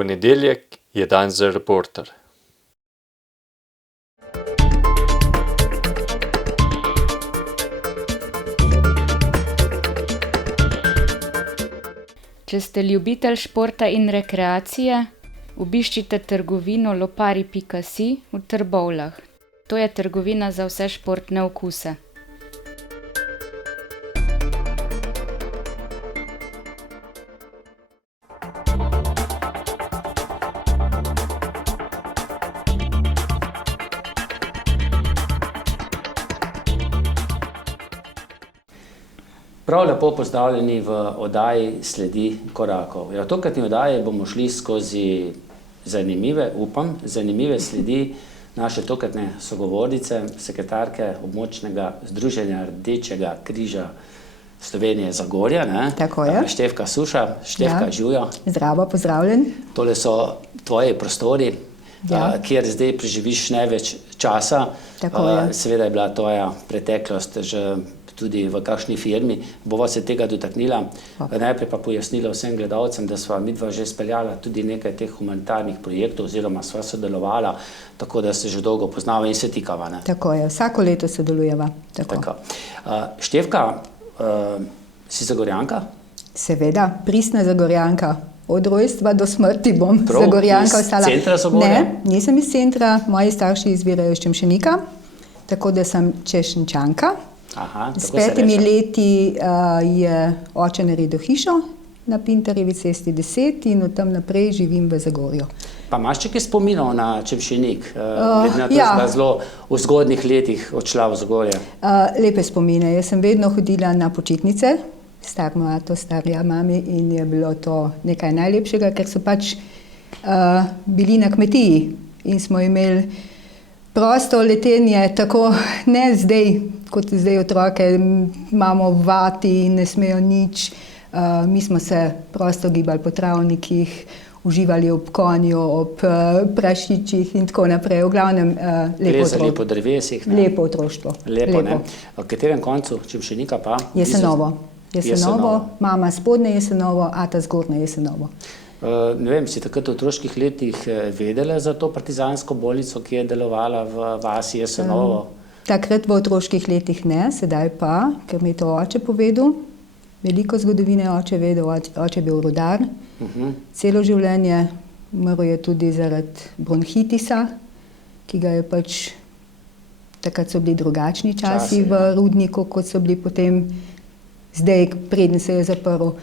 Ponedeljek je dan za reporter. Če ste ljubitelj športa in rekreacije, obiščite trgovino lopari.si v Trbovljah. To je trgovina za vse športne okuse. Prav lepo pozdravljeni v oddaji Sledi korakov. V tokratni oddaji bomo šli skozi zanimive sledi naše tokratne sogovornice, sekretarke območnega združenja Rdečega križa Slovenije Zagorja. Tako je. Štefka Suša. Štefka, živijo. Zdravo, pozdravljen. Tole so tvoji prostori, kjer zdaj preživiš največ časa. Tako je. Seveda je bila tvoja preteklost že tudi v kakšni firmi, bova se tega dotaknila. Najprej pa pojasnila vsem gledalcem, da sva midva že speljala tudi nekaj teh humanitarnih projektov oziroma sva sodelovala, tako da se že dolgo poznava in se tikava. Tako je, vsako leto sodelujeva. Tako. Štefka, si Zagorjanka? Seveda, pristna Zagorjanka. Od rojstva do smrti bom Zagorjanka ostala. Iz centra Zagorja? Ne, nisem iz centra, moji starši izvirajo iz Čemšenika, tako da sem Češenčanka. S 5 leti je oče naredil hišo na Pintarjevi cesti 10 in od tam naprej živim v Zagorju. Pa imaš kaj spominov na Čemšenik? Glede na to, da zelo v zgodnjih letih odšla v Zagorje. Lepe spomine. Jaz sem vedno hodila na počitnice, starja mami, in je bilo to nekaj najlepšega, ker so pač bili na kmetiji in smo imeli prosto letenje, tako ne zdaj, kot zdaj otroke, imamo vati in ne smejo nič. Mi smo se prosto gibali po travnikih, uživali ob konju, ob prašičih in tako naprej. V glavnem lepo po drevesih. Lepo otroštvo. Lepo. V katerem koncu Čemšenika pa? Jesenovo. Mama spodnje Jesenovo, ata zgornje Jesenovo. Ne vem, si takrat v otroških letih vedela za to partizansko bolnico, ki je delovala v vasi Jesenovo? Takrat v otroških letih ne, sedaj pa, ker mi je to oče povedal, veliko zgodovine oče vedel, oče je bil rudar, celo življenje, umrl je tudi zaradi bronhitisa, ki ga je pač, takrat so bili drugačni časi v rudniku, kot so bili potem zdaj, preden se je zaprl.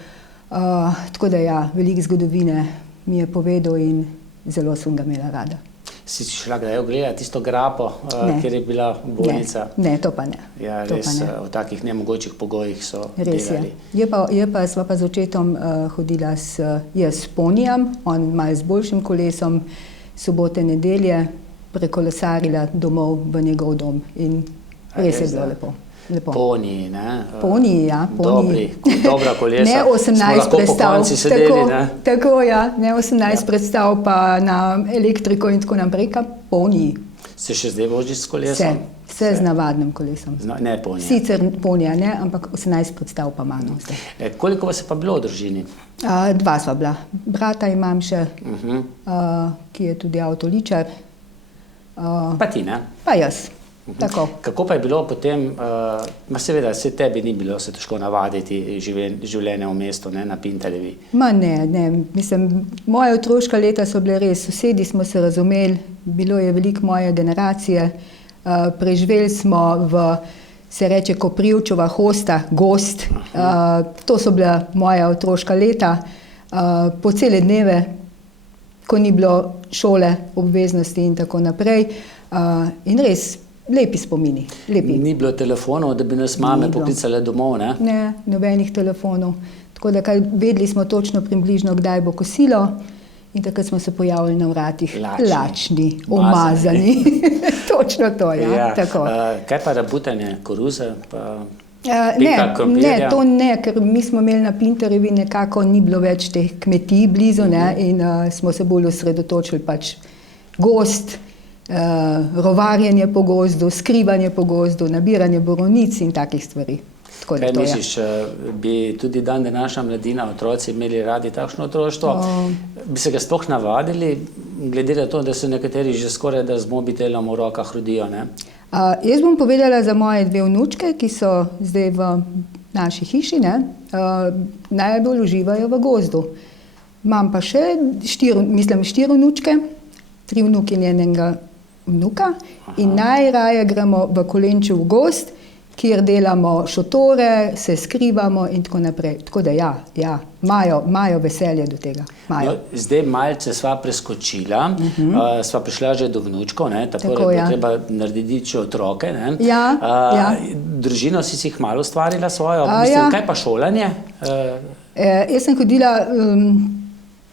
Tako da ja, veliko zgodovine mi je povedal in zelo sem ga imela rada. Si šla kdaj ogledati tisto grapo, kjer je bila bolnica? Ne, to pa ne. Ja, res v takih nemogočih pogojih so res delali. Sva pa z očetom hodila jaz s ponijem, on malo z boljšim kolesom, sobote, nedelje prekolesarila domov v njegov dom in res je bilo lepo. Poniji, ne? Poniji, ja. Dobra kolesa. Ne 18 predstav. Tako, ja. Ne 18 predstav pa na elektriko in tako naprej, poniji. Se še zdaj voziš s kolesom? Vse z navadnim kolesom. Ne ponija. Sicer ponija ne, ampak 18 predstav pa imamo zdaj. Koliko vas je pa bilo v družini? 2 sva bila. Brata imam še, ki je tudi avtoličar. Pa ti, ne? Pa jaz. Tako. Kako pa je bilo potem, seveda se tebi ni bilo se težko navaditi življenje v mestu, ne, na Pintarjevi? Ne, mislim, moje otroška leta so bile res, sosedi smo se razumeli, bilo je veliko moje generacije, preživeli smo se reče Koprivčeva hosta, gost, to so bile moja otroška leta, po cele dneve, ko ni bilo šole, obveznosti in tako naprej, in res, lepi spomini. Ni bilo telefonov, da bi nas mame poklicale domov, ne? Ne, nobenih telefonov. Tako da vedeli smo točno približno, kdaj bo kosilo in takrat smo se pojavili na vratih. Lačni, umazani. Točno to, ja. Tako. Kaj pa rabutanje koruze? Ne, to ne, ker mi smo imeli na Pintarjevi nekako ni bilo več teh kmetij blizu, ne, in smo se bolj osredotočili pač gozd, rovarjenje po gozdu, skrivanje po gozdu, nabiranje borovnic in takih stvari. Tako da Kaj to je. misliš, bi tudi dan današnja mladina, otroci imeli radi takšno otroštvo? Bi se ga sploh navadili, glede na to, da so nekateri že skoraj da z mobitelom v rokah rodijo, ne? Jaz bom povedala za moje dve vnučke, ki so zdaj v naši hiši, ne, najbolj uživajo v gozdu. Imam pa še štiri vnučke, 3 vnuki in enega vnuka. In najraje gremo v Kolenčev gozd, kjer delamo šotore, se skrivamo in tako naprej. Tako da ja, imajo veselje do tega. No, zdaj malce sva preskočila, sva prišla že do vnučkov, ne? Tako je treba narediti še otroke. Ne? Ja. Družino si jih malo ustvarila svojo, mislim, kaj pa šolanje? Jaz sem hodila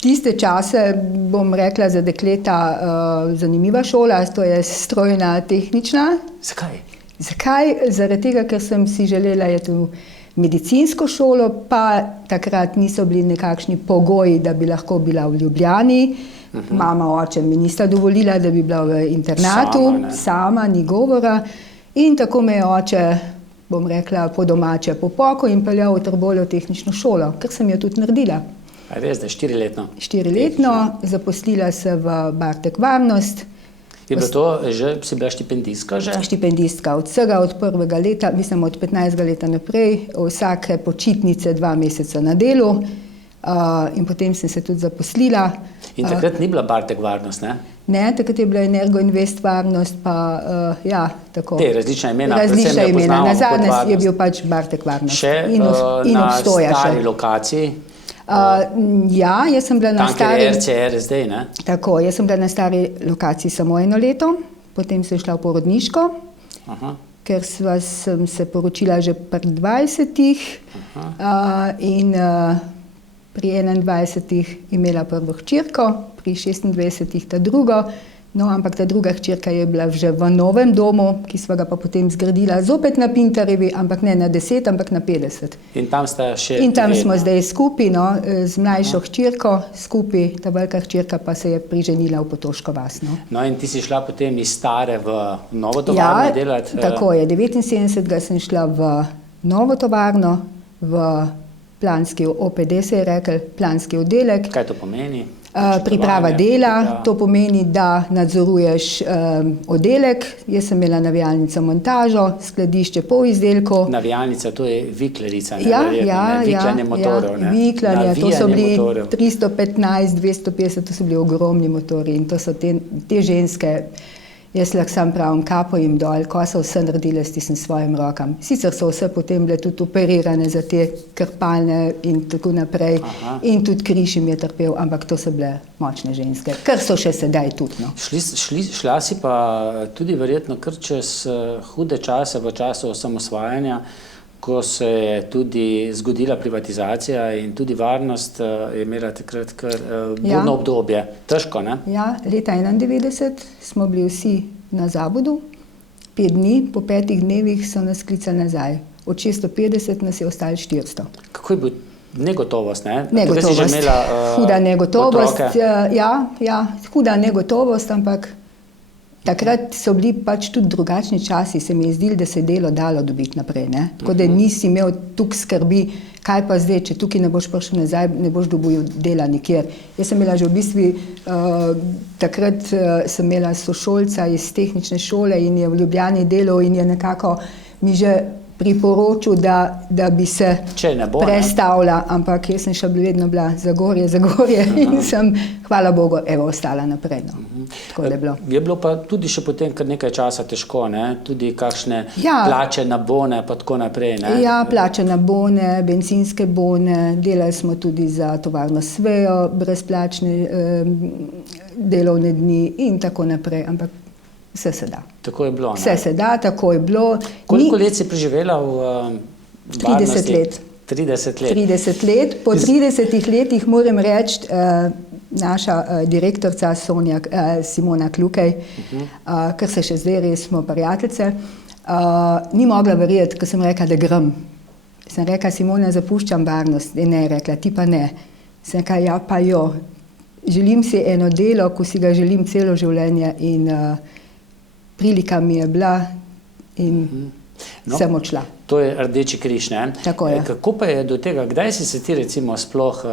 tiste čase, bom rekla, za dekleta zanimiva šola, to je strojna tehnična. Zakaj? Zaradi tega, ker sem si želela iti v medicinsko šolo, pa takrat niso bili nekakšni pogoji, da bi lahko bila v Ljubljani. Mama, oče mi nista dovolila, da bi bila v internatu, sama ni govora. In tako me je oče, bom rekla, po domače po poko in peljal v Trbovlje v tehnično šolo, ker sem jo tudi naredila. A res, da je 4-letno? 4-letno, zaposlila se v Bartek Varnost. Je bilo to že, si bila štipendistka že? Štipendistka od vsega, od prvega leta, mislim od 15. leta naprej, vsake počitnice 2 meseca na delu in potem sem se tudi zaposlila. In takrat ni bila Bartek Varnost, ne? Ne, takrat je bila Energo Invest Varnost, pa ja, tako. Te različna imena, različna imena. Nazadnje je bil pač Bartek Varnost. Še na stari lokaciji? Ja, jaz sem bila na stari... Tam, kjer je RCR zdaj, ne? Tako, jaz sem bila na stari lokaciji samo 1 leto, potem sem šla v porodniško, ker sem se poročila že pri 20-ih in pri 21-ih imela prvo hčerko, pri 26-ih ta drugo. No, ampak ta druga hčerka je bila že v novem domu, ki sva ga pa potem zgradila zopet na Pintarjevi, ampak ne na 10, ampak na 50. In tam sta še... In tam smo zdaj skupaj, no, z mlajšo hčerko skupaj, ta velika hčerka pa se je priženila v Potoško vas. No, in ti si šla potem iz stare v novo tovarno delati? Ja, tako je. 79. sem šla v novo tovarno, v planski OPD se je rekel, planski oddelek. Kaj to pomeni? Priprava dela, to pomeni, da nadzoruješ oddelek. Jaz sem imela navijalnico montažo, skladišče polizdelkov. Navijalnica, to je viklerica, ne? Viklanje motorjev, ne? Viklanje, to so bili 315, 250, to so bili ogromni motori in to so te ženske. Jaz lahko sam pravim, kapo jim dol, ko so vse naredile s tistim svojim rokam. Sicer so vse potem bile tudi operirane za te krpalne in tako naprej. In tudi križ jim je trpel, ampak to so bile močne ženske, kar so še sedaj tudi. No. Šla si pa tudi verjetno kar čez hude čase v času osamosvajanja, ko se je tudi zgodila privatizacija in tudi varnost je imela takrat kar burno obdobje. Težko, ne? Ja, leta 91 smo bili vsi na zavodu, 5 dni, po 5 dnevih so nas klicali nazaj. Od 650 nas je ostalo 400. Kako je bil negotovost, ne? Negotovost, huda negotovost. Ja, huda negotovost, ampak takrat so bili pač tudi drugačni časi, se mi je zdelo, da se je delo dalo dobiti naprej, ne? Tako da nisi imel tukaj skrbi, kaj pa zdaj, če tukaj ne boš prišel nazaj, ne boš dobil dela nikjer. Jaz sem imela že v bistvu, takrat sem imela sošolca iz tehnične šole in je v Ljubljani delal in je nekako mi že priporočil, da bi se prestavila, ampak jaz sem še vedno bila za gorje in sem, hvala Bogu, ostala naprej. No. Tako da je bilo. Je bilo pa tudi še potem kar nekaj časa težko, ne? Tudi kakšne plače na bone pa tako naprej, ne? Ja, plače na bone, bencinske bone, delali smo tudi za tovarno Svejo, brezplačne delovne dni in tako naprej, ampak vse se da. Tako je bilo, ne? Vse se da, tako je bilo. Koliko let si preživela v varnosti? 30 let. 30 let. 30 let. Po 30 letih moram reči, naša direktorica Simona Klukej, ker se še zdaj res smo prijateljice, ni mogla verjeti, ko sem rekla, da grem. Sem rekla, Simona, zapuščam varnost. In ne, rekla, ti pa ne. Sem rekla, ja pa jo. Želim si eno delo, ko si ga želim celo življenje in prilika mi je bila in sem odšla. To je Rdeči križ, ne? Tako je. Kako pa je do tega, kdaj si se ti recimo sploh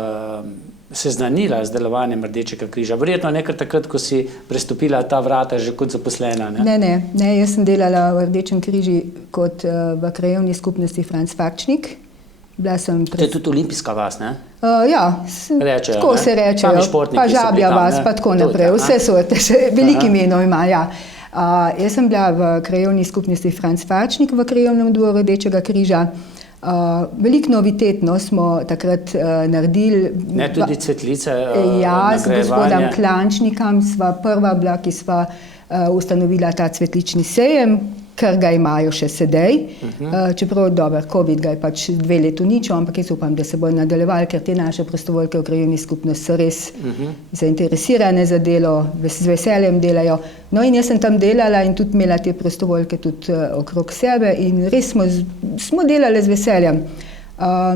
seznanila z delovanjem Rdečega križa? Verjetno nekaj takrat, ko si prestopila ta vrata že kot zaposlena, ne? Ne, jaz sem delala v Rdečem križu kot v krajevni skupnosti Franc Farčnik. Bila sem To je tudi olimpijska vas, ne? Ja, Rečejo, tako ne? se rečejo, Sami športniki pa so bili Žabja tam, vas, ne? pa tako Tudi, naprej, aha. vse sorte, veliko imenov ima, ja. Jaz sem bila v krajevni skupnosti Franc Farčnik v krajevnem dvoru Rdečega križa. Veliko novitetno smo takrat naredili. Ne, tudi cvetlice, Ja, z nagrajevanje. gospodom Klančnikom sva prva bila, ki sva ustanovila ta cvetlični sejem, ker ga imajo še sedaj. Čeprav dobro, COVID ga je pač 2 leta uničil, ampak jaz upam, da se bo nadaljevali, ker te naše prostovoljke v krajevni skupnosti so res zainteresirane za delo, z veseljem delajo. No in jaz sem tam delala in tudi imela te prostovoljke tudi okrog sebe in res smo delali z veseljem.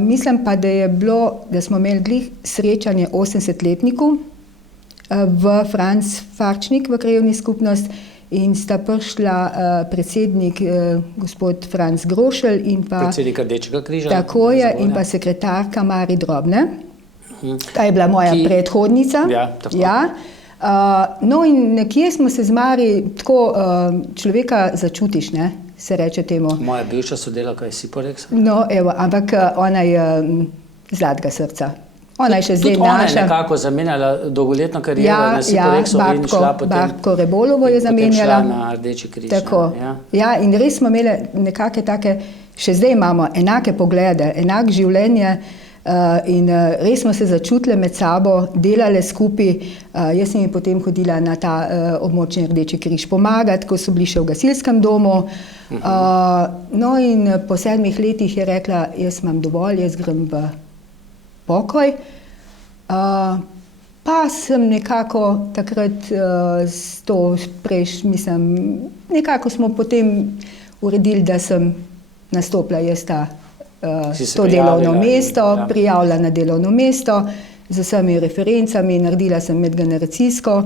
Mislim pa, da smo imeli glih srečanje 80-letnikov v Franc Farčnik v krajevni skupnost in sta prišla predsednik gospod Franc Grošelj in pa Predsednik Rdečega križa. tako je in pa sekretarka Mari Drobne, kaj je bila moja predhodnica. Ja, tako. Ja. No in nekje smo se z Mari tako človeka začutiš, ne, se reče temu. Moja bivša sodelavka je Siporex. No, evo, ampak ona je zlatega srca. Ona je še zdaj Tudi ona je naša. nekako zamenjala dolgoletno kariero na Siporexu in šla potem. Bartko Rebolovo je potem zamenjala. šla na Rdeči križ. Tako. Ja, in res smo imeli nekake take, še zdaj imamo enake poglede, enak življenje in res smo se začutile med sabo, delale skupaj. Jaz sem ji potem hodila na ta območni Rdeči križ pomagati, ko so bili še v gasilskem domu. No in po 7 letih je rekla, jaz imam dovolj, jaz grem v pokoj. Pa sem nekako takrat nekako smo potem uredili, da sem nastopila jaz to delovno mesto, prijavila na delovno mesto z vsemi referencami, naredila sem medgeneracijsko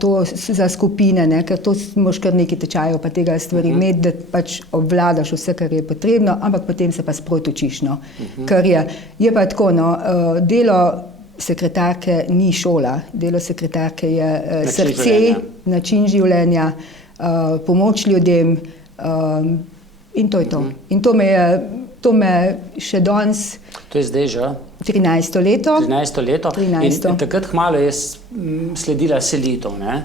to za skupine, ne, ker to moraš kar nekaj tečajev pa tega stvari imeti, da pač obvladaš vse, kar je potrebno, ampak potem se pa sproti učiš, no. Ker je pa tako, no, delo sekretarke ni šola, delo sekretarke je srce, način življenja, pomoč ljudem in to je to. In to me še danes. To je zdaj že? 13. leto. 13. leto. 13. In takrat kmalo je sledila selitev, ne?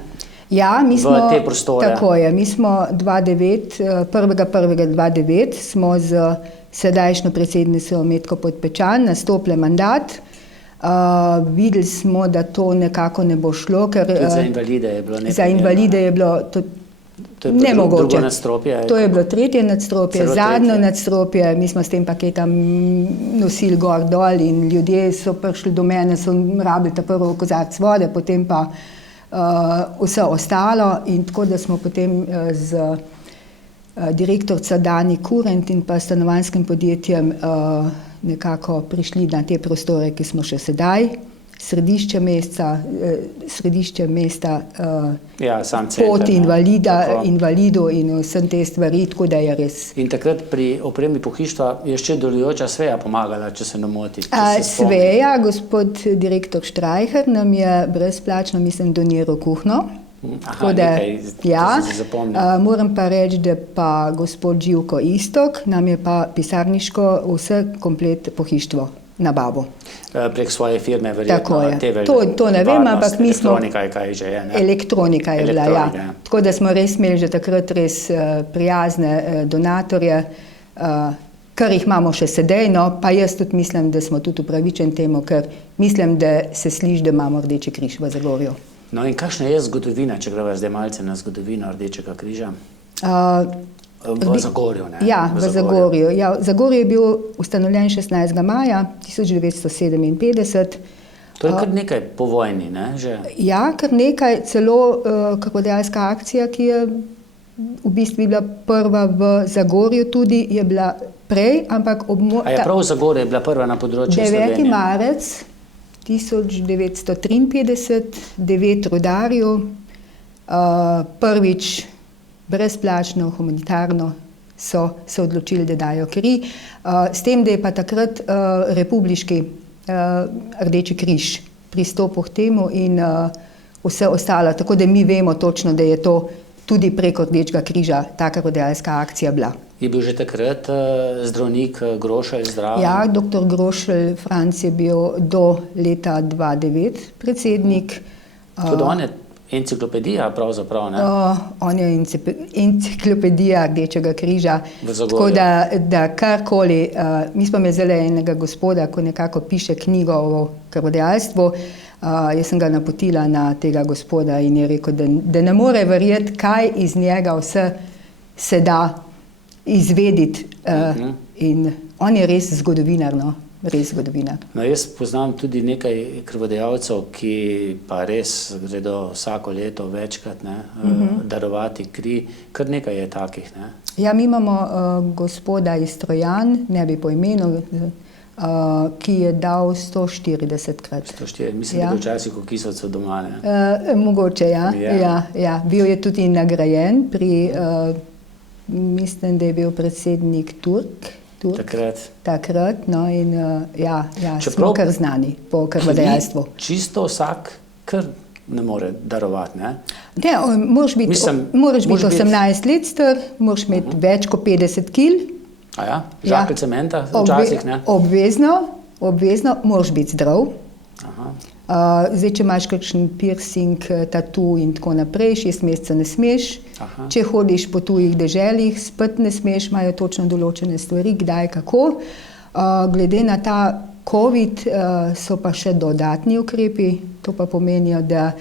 Ja, mi smo, v te prostore. Tako je, mi smo 1.1.2009 smo z sedajšnjo predsednico Metko Podpečan nastopile mandat. Videli smo, da to nekako ne bo šlo, ker tudi za invalide je bilo neprimerno. Za invalide je bilo nemogoče. Drugo nadstropje. To je bilo 3. nadstropje, zadnjo nadstropje, mi smo s tem paketom nosili gor dol in ljudje so prišli do mene, so rabili ta prvo kozarec vode, potem pa vse ostalo in tako, da smo potem z direktorico Dani Kurent in pa stanovanjskim podjetjem nekako prišli na te prostore, ki smo še sedaj. Središče mesta, ja, sam center, pot invalidov in vsem te stvari, tako da je res. In takrat pri opremi pohištva je še delujoča Sveja pomagala, če se ne motim. Sveja, gospod direktor Štrajher nam je brezplačno, mislim, doniral kuhno. Aha, nekaj, ja, to sem se zapomnil. Moram pa reči, da pa gospod Živko Istok nam je pa pisarniško vse komplet pohištvo nabavo. Prek svoje firme, verjetno. Tako je. To ne vem, ampak mi smo... Elektronika je kaj že je, ne? Elektronika je bila, ja. Tako da smo res imeli že takrat res prijazne donatorje, kar jih imamo še sedaj, no, pa jaz tudi mislim, da smo tudi upravičeni temu, ker mislim, da se sliši, da imamo Rdeči križ v Zagorju. No in kakšna je zgodovina, če greva zdaj malce na zgodovino Rdečega križa? V Zagorju, ne? Ja, v Zagorju. Ja, Zagorje je bil ustanovljen 16. maja 1957. To je kar nekaj po vojni, ne? Že? Ja, kar nekaj, celo krokodilska akcija, ki je v bistvu bila prva v Zagorju tudi, je bila prej, ampak A je prav Zagorje bila prva na področju Slovenije? 9. marec 1953, 9 rudarjev, prvič brezplačno, humanitarno so se odločili, da dajo kri. S tem, da je pa takrat republiški Rdeči križ pristopil k temu in vse ostalo, tako da mi vemo točno, da je to tudi preko Rdečega križa ta krvodajalska akcija bila. Je bil že takrat zdravnik Grošelj zdrav? Ja, dr. Grošelj Franc je bil do leta 2009 predsednik. Tudi on je enciklopedija pravzaprav, ne? On je enciklopedija Rdečega križa. V Zagorju. Tako da karkoli, mi smo imeli zdaj enega gospoda, ko nekako piše knjigo o krvodajalstvu, jaz sem ga napotila na tega gospoda in je rekel, da ne more verjeti, kaj iz njega vse se da izvedeti. In on je res zgodovinar, no? Res zgodovinar. No, jaz poznam tudi nekaj krvodajalcev, ki pa res gredo vsako leto večkrat darovati kri. Kar nekaj je takih, ne? Ja, mi imamo gospoda iz Trojan, ne bi po imenu, ki je dal 140 krat. 140, mislim, da je včasih v Kisovcu doma, ne? Mogoče, ja. Ja. Bil je tudi nagrajen pri, mislim, da je bil predsednik Turk. Takrat, no in smo kar znani po krvodajalstvu. Čisto vsak kar ne more darovati, ne? Ne, moraš biti 18 let star, moraš imeti več kot 50 kil. A ja? Žakelj cementa včasih, ne? Obvezno, moraš biti zdrav. Aha. Zdaj, če imaš kakšen piercing, tatu in tako naprej, 6 mesecev ne smeš. Aha. Če hodiš po tujih deželjih, spet ne smeš, imajo točno določene stvari, kdaj, kako. Glede na ta COVID so pa še dodatni ukrepi, to pa pomenijo, da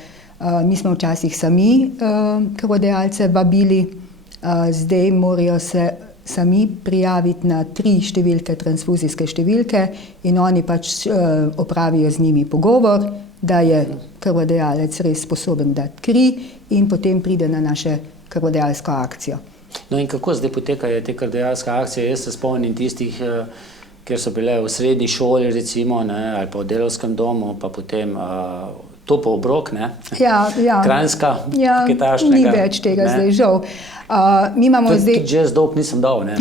mi smo včasih sami krvodajalce vabili, zdaj morajo se sami prijaviti na 3 številke, transfuzijske številke in oni pač opravijo z njimi pogovor, da je krvodajalec res sposoben dati kri in potem pride na naše krvodajalsko akcijo. No in kako zdaj potekajo te krvodajalske akcije? Jaz se spomnim tistih, kjer so bile v srednji šoli recimo, ne, ali pa v delavskem domu, pa potem Topel obrok, ne? Ja. Kranjska, ja, Kitašnega. Ni več tega zdaj, žal. Mi imamo zdaj... Tudi jaz dolg nisem dal, ne?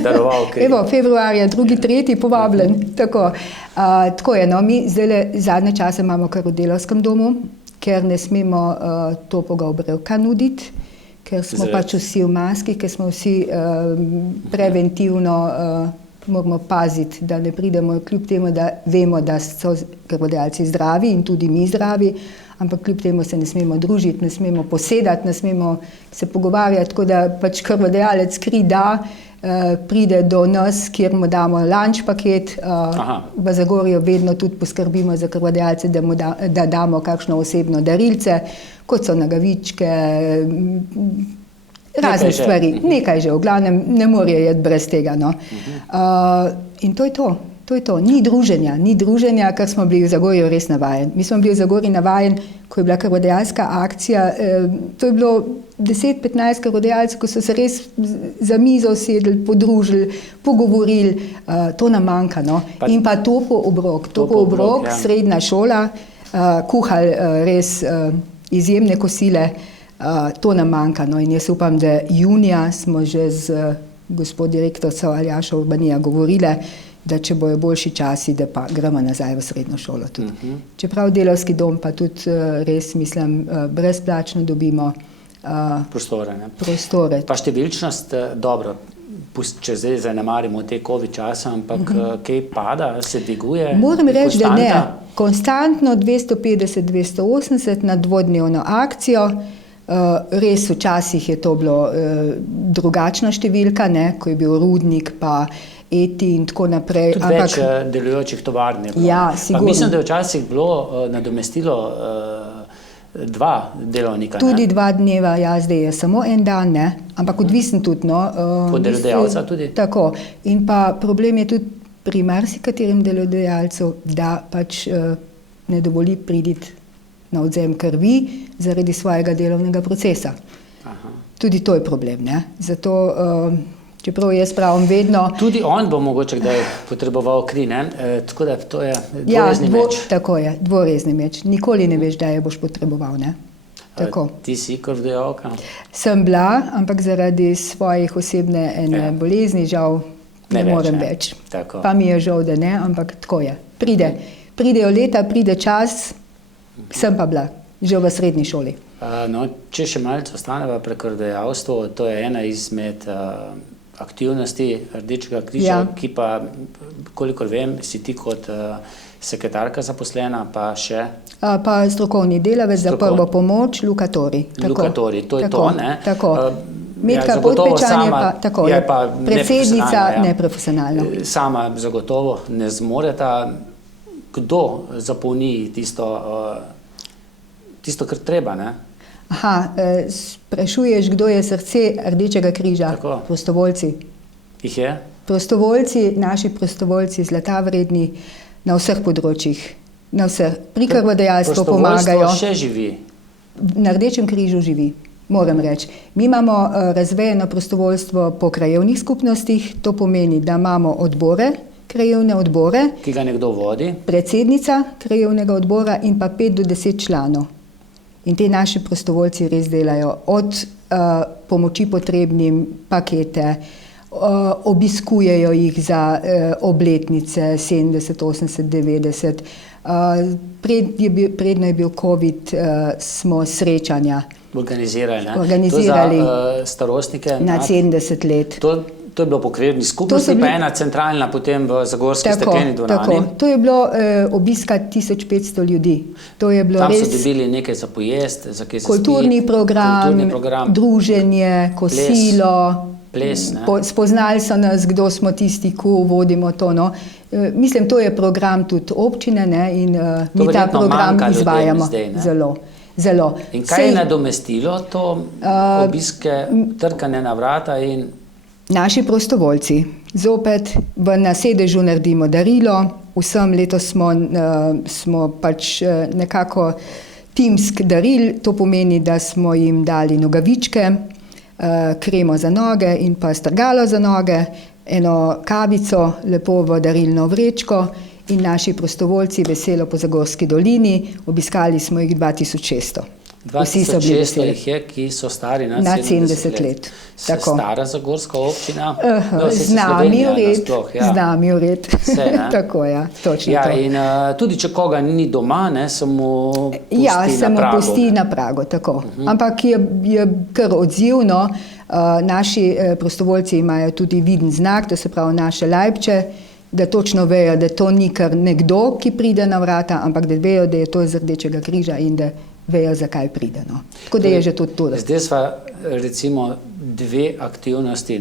Daroval kri. Evo, februarja, 2., 3. povabljen. Tako je, no, mi zdaj zadnje čase imamo kar v delavskem domu, ker ne smemo toplega obroka nuditi, ker smo pač vsi v maski, ker smo vsi preventivno moramo paziti, da ne pridemo, kljub temu, da vemo, da so krvodajalci zdravi in tudi mi zdravi, ampak kljub temu se ne smemo družiti, ne smemo posedati, ne smemo se pogovarjati, tako da pač krvodajalec kri da, pride do nas, kjer mu damo lunch paket. V Zagorju vedno tudi poskrbimo za krvodajalce, da damo kakšno osebno darilce, kot so nagavičke, razne stvari, nekaj že, v glavnem ne morejo jeti brez tega. No. In to je to. Ni druženja, kar smo bili v Zagorju res navajeni. Mi smo bili v Zagorju navajeni, ko je bila krvodajalska akcija, to je bilo 10-15 krvodajalcev, ko so se res za mizo sedli, podružili, pogovorili, to nam manjka. No. In pa topel obrok, srednja šola, kuhali res izjemne kosile, to nam manjka. No. In jaz upam, da junija smo že z gospod direktorico Aljašo Urbanija govorile, da če bojo boljši časi, da pa gremo nazaj v srednjo šolo tudi. Čeprav delavski dom pa tudi res, mislim, brezplačno dobimo prostore. Pa številčnost, dobro, če zdaj zanemarimo te COVID časa, ampak kaj pada, se dviguje? Moram reči, da ne. Konstantno 250-280 na dvodnevno akcijo. Res včasih je to bilo drugačna številka, ne, ko je bil Rudnik pa Eti in tako naprej. Tudi več delujočih tovarn je bilo. Ja, sigurno. Mislim, da je včasih bilo nadomestilo 2 delovnika. Tudi 2 dneva, ja, zdaj je samo en dan, ne, ampak odvisen tudi. No, od delodajalca tudi? Tako. In pa problem je tudi pri marsikaterem delodajalcu, da pač ne dovoli priditi na odvzem krvi zaradi svojega delovnega procesa. Aha. Tudi to je problem, ne? Zato, čeprav jaz pravim vedno... Tudi on bo mogoče kdaj potreboval kri, ne? Tako da to je dvorezni meč. Tako je, dvorezni meč. Nikoli ne veš, da je boš potreboval, ne? Tako. Ti si krvodajalka? Sem bila, ampak zaradi svojih osebne bolezni žal ne morem več. Tako. Pa mi je žal, da ne, ampak tako je. Pridejo leta, pride čas, sem pa bila že v srednji šoli. No, če še malce ostaneva pri krvodajalstvu, to je ena izmed aktivnosti Rdečega križa, ki pa, kolikor vem, si ti kot sekretarka zaposlena, pa še? Pa strokovni delavec za prvo pomoč, Luka Tori. Luka Tori, to je to, ne? Tako. Metka Podpečan je pa tako, predsednica neprofesionalna. Sama zagotovo ne zmoreta. Kdo zapolni tisto, kar treba, ne? Sprašuješ, kdo je srce Rdečega križa? Tako. Prostovoljci. Jih je? Prostovoljci, naši prostovoljci, zlata vredni na vseh področjih. Na vseh. Pri krvodajalstvu pomagajo. Prostovoljstvo še živi? Na Rdečem križu živi, moram reči. Mi imamo razvejeno prostovoljstvo po krajevnih skupnostih, to pomeni, da imamo odbore, krajevne odbore. Ki ga nekdo vodi? Predsednica krajevnega odbora in pa 5 do 10 članov. In te naši prostovoljci res delajo od pomoči potrebnim pakete, obiskujejo jih za obletnice 70, 80, 90. Predno je bil COVID, smo srečanja organizirali. Organizirali. To za starostnike nad 70 let. To je bilo po krajevni skupnosti, pa ena centralna potem v Zagorski stekleni dvorani. Tako. To je bilo obiska 1500 ljudi. To je bilo tam res so dobili nekaj za pojest, za kaj se kulturni program, druženje, kosilo. Ples, spoznali so nas, kdo smo tisti, ko vodimo to. No. Mislim, to je program tudi občine, ne, in mi ta program izvajamo. Zelo. Zelo. In kaj je nadomestilo to obiske, trkanje na vrata in... Naši prostovoljci. Zopet na sedežu naredimo darilo, vsem letos smo pač nekako timsk daril, to pomeni, da smo jim dali nogavičke, kremo za noge in pa strgalo za noge, eno kavico, lepo v darilno vrečko in naši prostovoljci veselo po Zagorski dolini, obiskali smo jih 2600. 2600 jih je, ki so stari nad 70 let. Stara Zagorska občina? Z nami vred. Tako, ja, točno to. In tudi, če koga ni doma, se mu pusti na pragu, tako. Ampak je kar odzivno. Naši prostovoljci imajo tudi viden znak, to se pravi naše lajbče, da točno vejo, da to ni kar nekdo, ki pride na vrata, ampak da vejo, da je to iz Rdečega križa in da vejo, zakaj pride. No. Tako da je že tudi to. Zdaj sva recimo dve aktivnosti,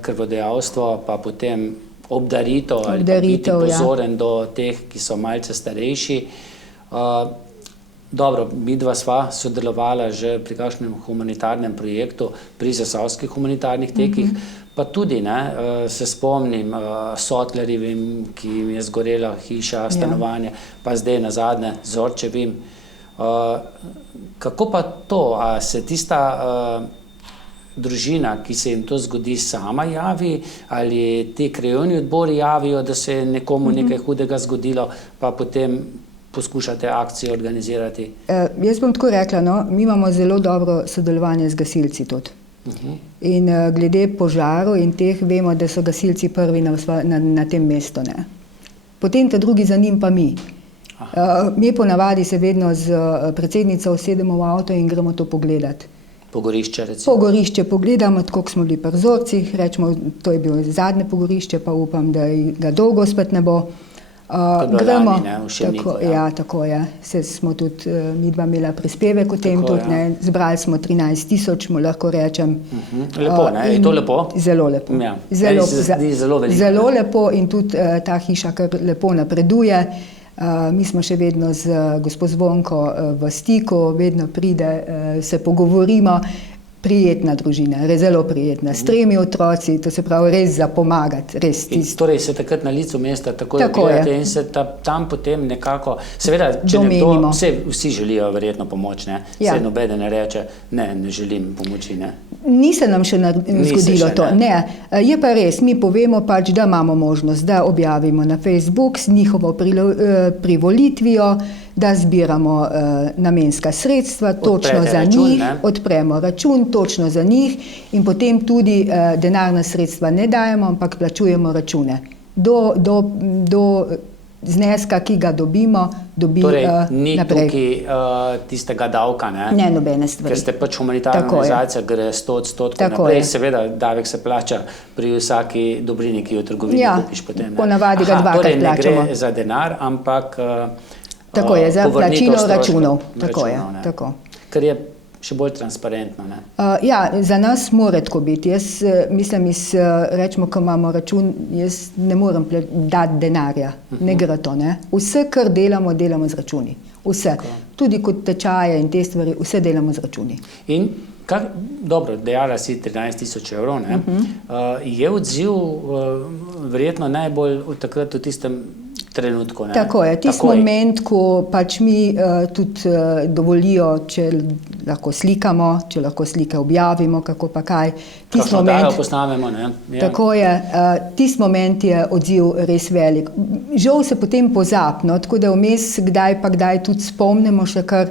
krvodajalstvo, pa potem obdaritev ali pa biti pozoren do teh, ki so malce starejši. Dobro, midva sva sodelovala že pri kakšnem humanitarnem projektu, pri zasavskih humanitarnih tekih, pa tudi se spomnim Sotlerjevim, ki jim je zgorela hiša, stanovanje, pa zdaj nazadnje Zorčevim. Kako pa to, a se tista družina, ki se jim to zgodi, sama javi, ali ti krajevni odbori javijo, da se je nekomu nekaj hudega zgodilo, pa potem poskušate akcijo organizirati? Jaz bom tako rekla, no, mi imamo zelo dobro sodelovanje z gasilci tudi. In glede požarov in teh vemo, da so gasilci prvi na tem mestu. Ne. Potem ta drugi za njim pa mi. Mi ponavadi se vedno z predsednico usedemo v avto in gremo to pogledati. Pogorišče recimo? Pogorišče pogledamo, tako smo bili pri Zorcih, rečemo, to je bilo zadnje pogorišče, pa upam, da ga dolgo spet ne bo. Gremo, v Šemniku. Ja, tako je. Se smo tudi midva imela prispevek o tem tudi, ne. Zbrali smo 13 000, mu lahko rečem. Lepo, ne? Je to lepo? Zelo lepo. Ja. Zelo lepo in tudi ta hiša kar lepo napreduje. Mi smo še vedno z gospod Zvonko v stiku, vedno pride, se pogovorimo. Prijetna družina, zelo prijetna, s 3 otroci, to se pravi res za pomagati. Torej se takrat na licu mesta takoj gledate in se tam potem nekako, seveda, če nekdo, vsi želijo verjetno pomoč, ne? Se nobeden ne reče, ne želim pomoči, ne? Ni se nam še zgodilo to. Ne. Je pa res, mi povemo pač, da imamo možnost, da objavimo na Facebook s njihovo privolitvijo, da zbiramo namenska sredstva točno za njih, odpremo račun točno za njih in potem tudi denarna sredstva ne dajemo, ampak plačujemo račune. Do zneska, ki ga dobimo, dobi torej, naprej. ni tukaj tistega davka, ne? Ne, nobene stvari. Ker ste pač humanitarna organizacija, gre 100% naprej. Seveda, davek se plača pri vsaki dobrini, ki jo v trgovini kupiš potem. Ponavadi ga dvakrat torej plačamo. Torej, ne gre za denar, ampak tako je, za plačilo računov. Tako je, tako. Ker je še bolj transparentno, ne? Ja, za nas mora tako biti. Jaz mislim, rečemo, ko imamo račun, jaz ne morem dati denarja. Ne gre to, ne? Vse, kar delamo, delamo z računi. Vse. Tudi kot tečaje in te stvari, vse delamo z računi. In dobro, dejala si 13.000 evrov, ne? Je odziv verjetno najbolj takrat v tistem trenutku, ne? Tako je, tisti moment, ko pač mi tudi dovolijo, če lahko slikamo, če lahko slike objavimo, kako pa kaj. Kakšno dajo posnamemo, ne? Ja. Tako je, tisti moment je odziv res velik. Žal se potem pozapno, tako da vmes kdaj pa kdaj tudi spomnimo še kar.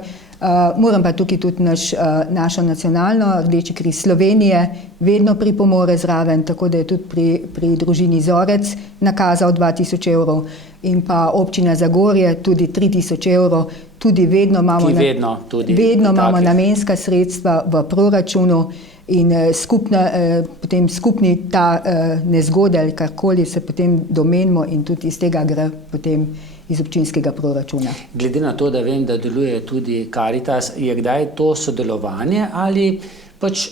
Moram pa tukaj tudi našo nacionalno Rdeči križ Slovenije vedno pripomore zraven, tako da je tudi pri družini Zorec nakazal 2000 evrov in pa občina Zagorje tudi 3000 evrov, tudi vedno imamo namenska sredstva v proračunu in potem skupni ta nezgode ali karkoli se potem domenimo in tudi iz tega gre potem iz občinskega proračuna. Glede na to, da vem, da deluje tudi Karitas, je kdaj to sodelovanje ali pač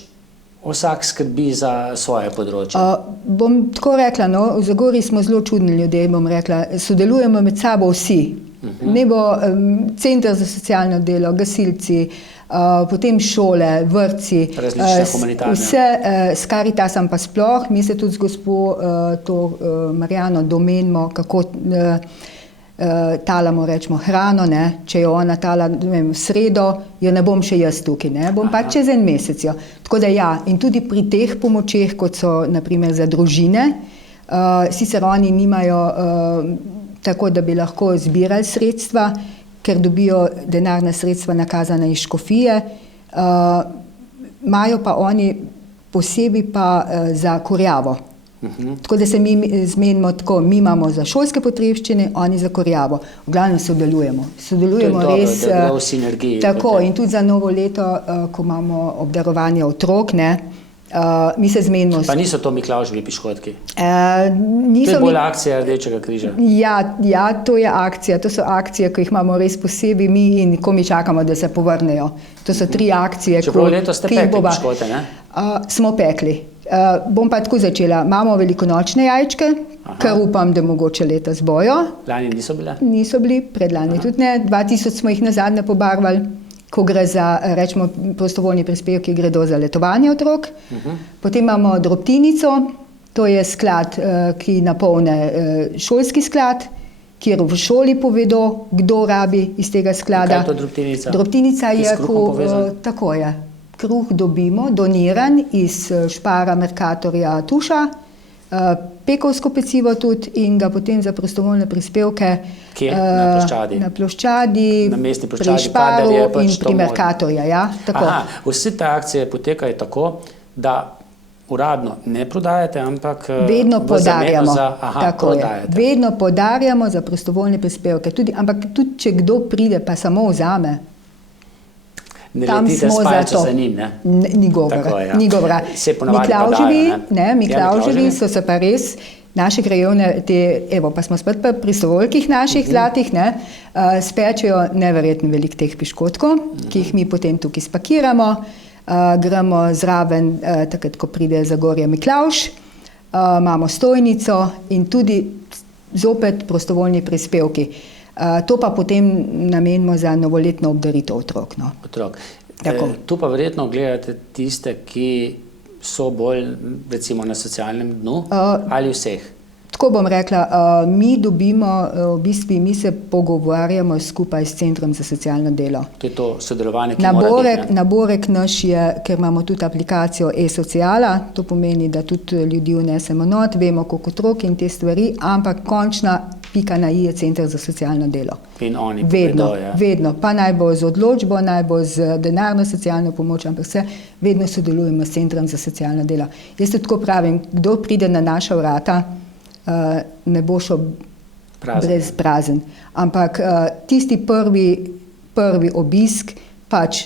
vsak skrbi za svoje področje? Bom tako rekla, no, v Zagorji smo zelo čudni ljudje, bom rekla, sodelujemo med sabo vsi. Nebo Center za socialno delo, gasilci, potem šole, vrtci, vse s Karitasom pa sploh, mi se tudi z gospo Marjano domenimo, kako talamo, rečemo, hrano, ne? Če jo ona tala v sredo, jo ne bom še jaz tukaj, ne? Bom pa čez en mesec jo. Tako da ja, in tudi pri teh pomočeh, kot so naprimer za družine, sicer oni nimajo tako, da bi lahko zbirali sredstva, ker dobijo denarna sredstva nakazana iz škofije, imajo pa oni posebej pa za kurjavo. Tako da se mi zmenimo tako, mi imamo za šolske potrebščine, oni za kurjavo. V glavnem sodelujemo res v sinergiji. Tako, in tudi za novo leto, ko imamo obdarovanje otrok, ne, mi se zmenimo. Pa niso to Miklavževi piškotki? To je bolj akcija Rdečega križa. Ja, to je akcija, to so akcije, ki jih imamo res posebej mi in ko mi čakamo, da se povrnejo. To so 3 akcije. Čeprav leto ste pekli piškote, ne? Smo pekli. Bom pa tako začela. Imamo velikonočne jajčke, kar upam, da mogoče letos bojo. Lani niso bile? Niso bili, predlani tudi ne. 2000 smo jih nazadnje pobarvali, ko gre za, rečemo, prostovoljni prispevki, gredo za letovanje otrok. Potem imamo drobtinico, to je sklad, ki napolne šolski sklad, kjer v šoli povedo, kdo rabi iz tega sklada. Kaj je to drobtinica? Drobtinica je, tako je. Kruh dobimo, doniran iz Špara, Mercatorja, Tuša, pekovsko pecivo tudi in ga potem za prostovoljne prispevke na ploščadi? Na ploščadi, na mestni pri ploščadi, Šparu pač in pri Mercatorja. Ja, tako. Vse te akcije potekajo tako, da uradno ne prodajate, ampak vedno podarjamo. Prodajate. Vedno podarjamo za prostovoljne prispevke. Ampak tudi, če kdo pride, pa samo vzame. Ne letite s palco za njim, ne? Ni govora. Miklavževi so se pa res, naše krajevne, pa smo spet pa pri prostovoljkih naših zlatih, ne, spečejo neverjetno veliko teh piškotkov, ki jih mi potem tukaj spakiramo, gremo zraven, takrat, ko pride Zagorje Miklavž, imamo stojnico in tudi zopet prostovoljni prispevki. To pa potem namenimo za novoletno obdaritev otrok. No. Tu pa verjetno gledate tiste, ki so bolj recimo na socialnem dnu ali vseh? Tako bom rekla, mi dobimo, v bistvu mi se pogovarjamo skupaj s Centrom za socialno delo. To je to sodelovanje, ki mora biti, ne? Naborek naš je, ker imamo tudi aplikacijo e-sociala, to pomeni, da tudi ljudi vnesemo not, vemo koliko otrok in te stvari, ampak končna pika na i je Center za socialno delo. In oni Vedno, povedo, ja. vedno, pa naj bo z odločbo, naj bo z denarno socialno pomoč, ampak vse vedno sodelujemo s Centrom za socialno delo. Jaz tudi tako pravim, kdo pride na naša vrata, ne bo šel brez prazen. Ampak tisti prvi obisk, pač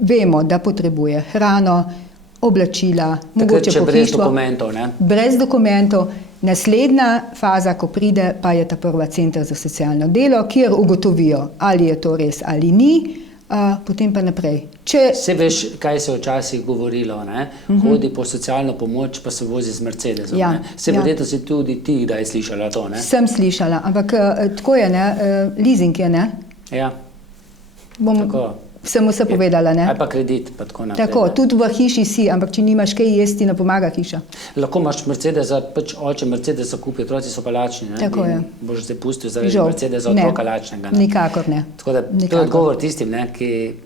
vemo, da potrebuje hrano, oblačila, mogoče Če brez pohištvo. dokumentov, ne? Brez dokumentov. Naslednja faza, ko pride, pa je ta prva Center za socialno delo, kjer ugotovijo, ali je to res ali ni, potem pa naprej. Se veš, kaj se včasih govorilo, ne? Hodi po socialno pomoč, pa se vozi z Mercedesom. Ja, Ne? Se ja. verjetno si tudi ti, da je slišala to, ne? Sem slišala, ampak tako je, ne, leasing je, ne? Ja, Bom tako. sem vse povedala, ne? Ali pa kredit, pa tako naprej. Tako, ne. tudi v hiši si, ampak če nimaš kaj jesti, ne pomaga hiša. Lahko imaš Mercedesa, pač oče Mercedesa kupi, otroci so pa lačni, ne? Tako je. In boš zdaj pustil zaradi Žal, Mercedesa ne. otroka lačnega, ne? Nikakor ne. Tako da to je Nikakor. odgovor tistim, ne, ki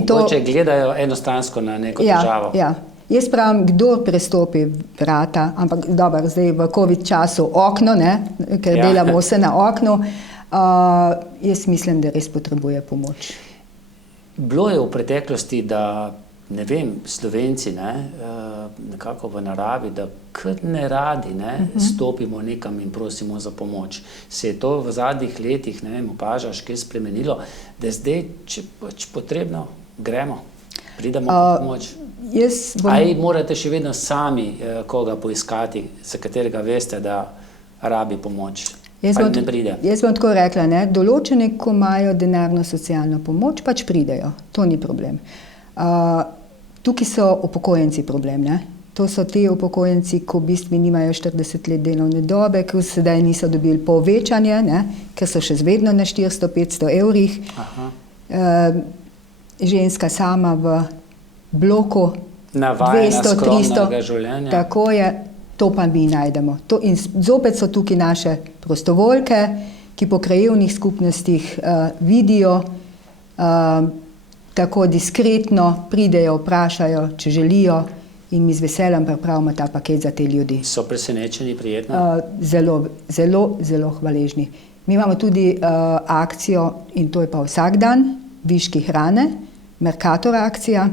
to- mogoče gledajo enostransko na neko težavo. Ja. Jaz pravim, kdo prestopi vrata, ampak dobro, zdaj v COVID času okno, ne, ker Ja. delamo vse na oknu, jaz mislim, da res potrebuje pomoč. Bilo je v preteklosti, da ne vem, Slovenci, ne, nekako v naravi, da kar ne radi, ne, stopimo nekam in prosimo za pomoč. Se je to v zadnjih letih, ne vem, opažaš, kaj spremenilo, da zdaj, če pač potrebno, gremo, pridemo po pomoč. Jaz bom, Ali morate še vedno sami koga poiskati, za katerega veste, da rabi pomoč? jaz Ali bom, ne pride? jaz bom tako rekla, ne, določene, ko imajo denarno socialno pomoč, pač pridejo, to ni problem. Tukaj so upokojenci problem, ne. To so ti upokojenci, ko v bistvu nimajo 40 let delovne dobe, ki sedaj niso dobili povečanje, ne, ker so še vedno na 400-500 evrih. Aha. Ženska sama v bloku Navajena 200-300, skromnega življenja. tako je, to pa mi najdemo. In zopet so tukaj naše prostovoljke, ki po krajevnih skupnostih vidijo, tako diskretno pridejo, vprašajo, če želijo, in mi z veseljem pripravimo ta paket za te ljudi. So presenečeni, prijetno? Zelo hvaležni. Mi imamo tudi akcijo, in to je pa vsak dan, viški hrane, Mercator akcija.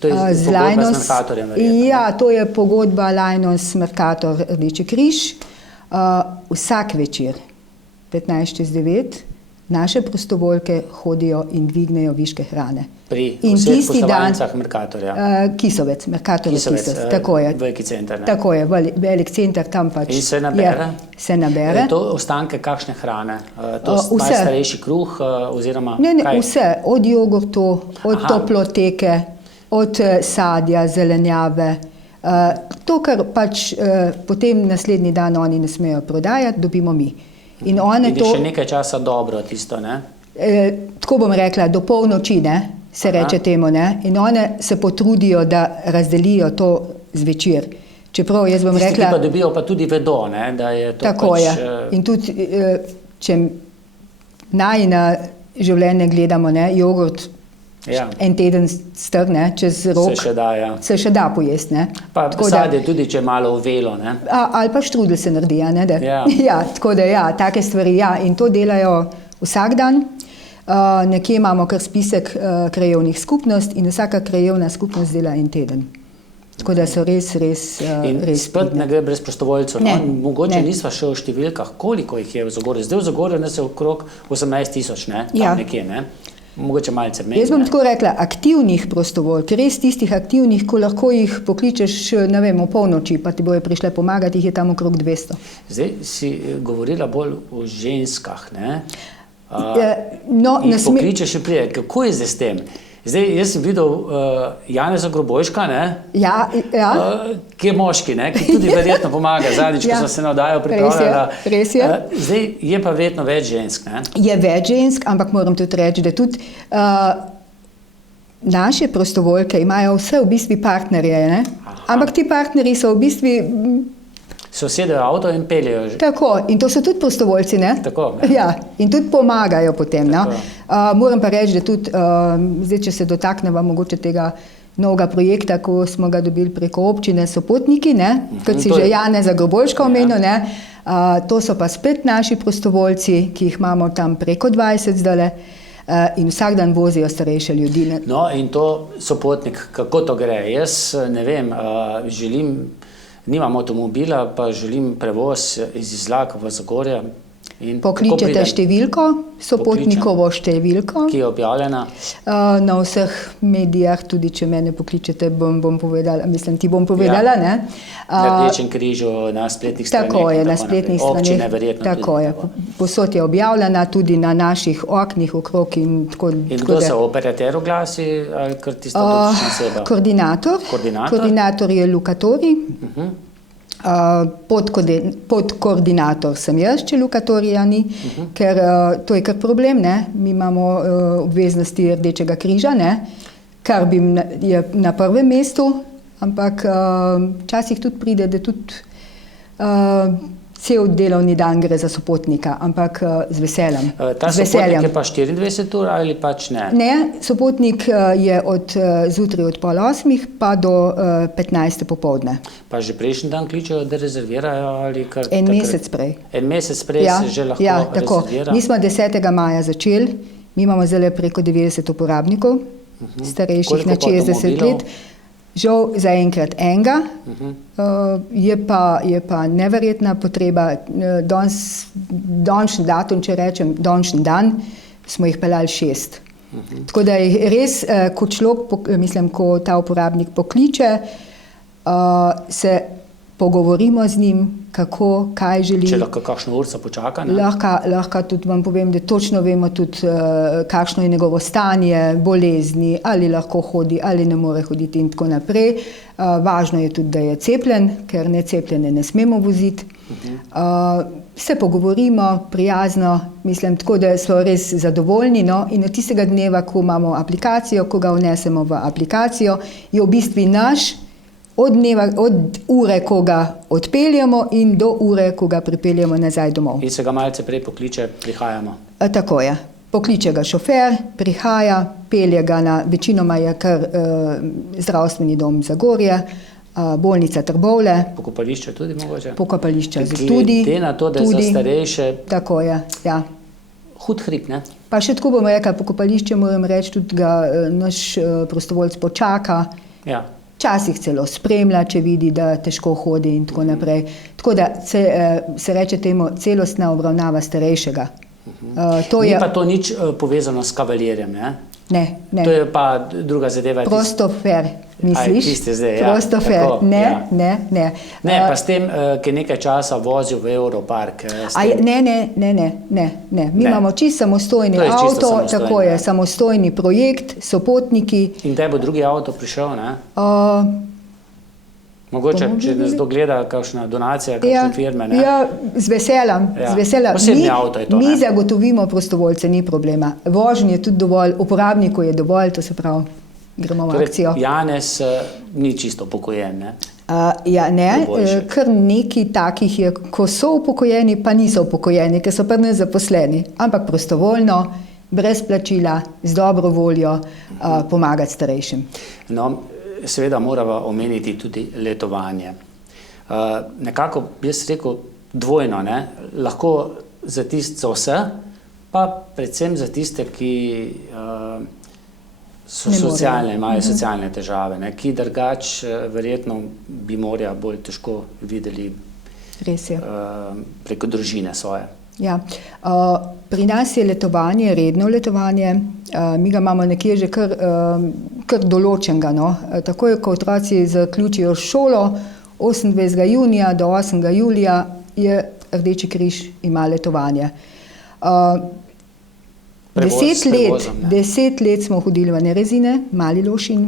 To je z pogodba Lajnos, z Mercatorjem, verjetno. ja, to je pogodba Lajnos, Mercator, Rdeči križ. Vsak večer, 15:09, naše prostovoljke hodijo in dvignejo viške hrane. Pri In vseh tisti dan, poslovalnicah Mercatorja. Kisovec, Mercator Kisovec, Kisovec, tako je. veliki center, ne? Tako je, velik center tam pač. In se nabere? Se nabere. To ostanke kakšne hrane? To Vse. najstarejši kruh oziroma Ne, kaj? vse, od jogurtu, od Aha. toploteke, od sadja, zelenjave. To, kar pač potem naslednji dan oni ne smejo prodajati, dobimo mi. In one In je to, še nekaj časa dobro tisto, ne? tako bom rekla, do polnoči, ne, se Aha. reče temu, ne, in one se potrudijo, da razdelijo to zvečer. Čeprav jaz bom Tisti, rekla, ki pa dobijo, pa tudi vedo, ne, da je to tako pač... je. In tudi, če najina življenje gledamo, ne, jogurt, Ja, en teden star, ne, čez rok, se še da, ja. se še da pojesti, ne. Pa Tako da- sadje tudi, če je malo uvelo, ne? Ali pa štrudel se naredi, a ne, da. Ja. Ja, tako da ja, take stvari, ja, in to delajo vsak dan. Nekje imamo kar spisek krajevnih skupnosti in vsaka krajevna skupnost dela en teden. Tako da so res In spet pridni. ne gre brez prostovoljcev. Ne, No? Mogoče ne. nisva še v številkah, koliko jih je v Zagorju. Zdaj v Zagorju nas je okrog 18 000, ne? Tam Ja. nekje, ne? Mogoče malce menj. Jaz bom ne? tako rekla, aktivnih prostovoljk, res tistih aktivnih, ko lahko jih pokličeš, ne vem, v polnoči, pa ti bojo prišle pomagati, jih je tam okrog 200. Zdaj si govorila bolj o ženskah, ne? No, ne Jih sme... pokličeš in prije. Kako je zdaj s tem? Zdaj, jaz sem videl Janeza Grobojška, ne? Ja, Ki je moški, ne? Ki tudi verjetno pomaga. Zadnjič, Ja. ko smo se na oddajo pripravljala. Res je. Zdaj je pa verjetno več žensk, ne? Je več žensk, ampak moram tudi reči, da tudi naše prostovoljke imajo vse v bistvu partnerje, ne? Ampak ti partnerji so v bistvu Se usedejo v avto in peljejo že. Tako, in to so tudi prostovoljci, ne? Tako, Ja, in tudi pomagajo potem. No? Tako. Moram pa reči, da tudi, zdaj, če se dotakneva mogoče tega novega projekta, ko smo ga dobili preko občine Sopotniki, ne? Kot si to že je- Janeza Grbolška omenil, ne? To so pa spet naši prostovoljci, ki jih imamo tam preko 20 zdajle, in vsak dan vozijo starejše ljudi. Ne? No, in to Sopotnik, kako to gre? Jaz ne vem, nimam avtomobila, pa želim prevoz iz Izlak v Zagorje. In kako Pokličete pridem? številko, Sopotnikovo številko. Ki je objavljena. Na vseh medijah, tudi če mene pokličete, bom povedala, mislim, ti bom povedala, ne? Na Rdečem križu, na spletnih straneh. Tako je, in na tako spletnih naprej. Občine straneh. verjetno Tako tudi. je, posod je objavljena, tudi na naših oknih okrog in tako. In tako kdo da- se operater oglasi, ali kar tista dotična oseba? Koordinator. Koordinator? Koordinator je Luka Tori. Podkoordinator sem jaz, če Luka Torija ni, ker to je kar problem, ne? Mi imamo obveznosti Rdečega križa, ne? Kar bi je na prvem mestu, ampak včasih tudi pride, da tudi cel delovni dan gre za Sopotnika, ampak z veseljem. Ta Z veseljem. Sopotnik je pa 24 ur ali pač ne? Ne, Sopotnik je od zjutraj od 7:30 pa do 15. popoldne. Pa že prejšnji dan kličejo, da rezervirajo ali kar En takrat? mesec prej. En mesec prej se že lahko tako. rezervira? Mi smo 10. maja začeli, mi imamo zdaj preko 90 uporabnikov, starejših Koliko na pa 60 avtomobilov? let. Žal zaenkrat enega, je pa neverjetna potreba. Danes datum, če rečem, danes dan, smo jih peljali 6. Tako da je res, ko človek, mislim, ko ta uporabnik pokliče, se pogovorimo z njim, kako, kaj želi. Če lahko kakšno urco počaka, ne? Lahko tudi vam povem, da točno vemo tudi, kakšno je njegovo stanje, bolezni, ali lahko hodi, ali ne more hoditi in tako naprej. Važno je tudi, da je cepljen, ker necepljene ne smemo voziti. Se pogovorimo prijazno, mislim, tako da so res zadovoljni. No? In od tistega dneva, ko imamo aplikacijo, ko ga vnesemo v aplikacijo, je v bistvu naš, od ure, ko ga odpeljemo in do ure, ko ga pripeljemo nazaj domov. In se ga malce prej pokliče, prihajamo. Tako je. Pokliče ga šofer, prihaja, pelje ga na, večinoma je kar zdravstveni dom Zagorje, bolnica Trbovlje, Pokopališče tudi mogoče? pokopališče tudi. Glede na to, da je za starejše Tako je, ja. hud hrib, ne? Pa še tako bomo rekli, pokopališče, moram reči, tudi ga naš prostovoljc počaka. Ja. Včasih celo spremlja, če vidi, da težko hodi in tako naprej. Tako da se reče temu celostna obravnava starejšega. Ni pa to nič povezano s kavaljerjem, ne? Ne, To je pa druga zadeva. Prostofer, misliš? Tisti zdaj, ja. Prostofer, Tako, ne, ja. ne. Ne, pa s tem, ki je nekaj časa vozil v Europark. Ne. Mi imamo čisto samostojni To je čisto avto, samostojno, tako je, ja. samostojni projekt, Sopotniki. In kdaj bo drugi avto prišel, ne? Mogoče, bomo če nas videli. dogleda kakšna donacija, kakšne firme, ne? z veseljem, Ja. z veseljem. Posebni avto je to, Mi ne? zagotovimo prostovoljce, ni problema. Vožnje je tudi dovolj, uporabniku je dovolj, to se pravi, gremo v akcijo. Torej, Janez ni čisto upokojen, ne? Ja, ne, Dovoljšek. kar nekaj takih je, ko so upokojeni, pa niso upokojeni, ker so pa ne zaposleni, ampak prostovoljno, brez plačila, z dobro voljo pomagati starejšim. No, seveda moramo omeniti tudi letovanje. Nekako bi jaz rekel dvojno, ne? Lahko za vse, pa predvsem za tiste, ki so Ne morejo. socialne, imajo socialne težave, ne? Ki drugač verjetno bi morja bolj težko videli Res je. preko družine svoje. Ja. Pri nas je letovanje, redno letovanje, mi ga imamo nekje že kar določenega. No? Takoj, ko otroci zaključijo šolo, 28. junija do 8. julija je Rdeči križ ima letovanje. Prevoz, 10 let smo hodili v Nerezine, Mali Lošinj.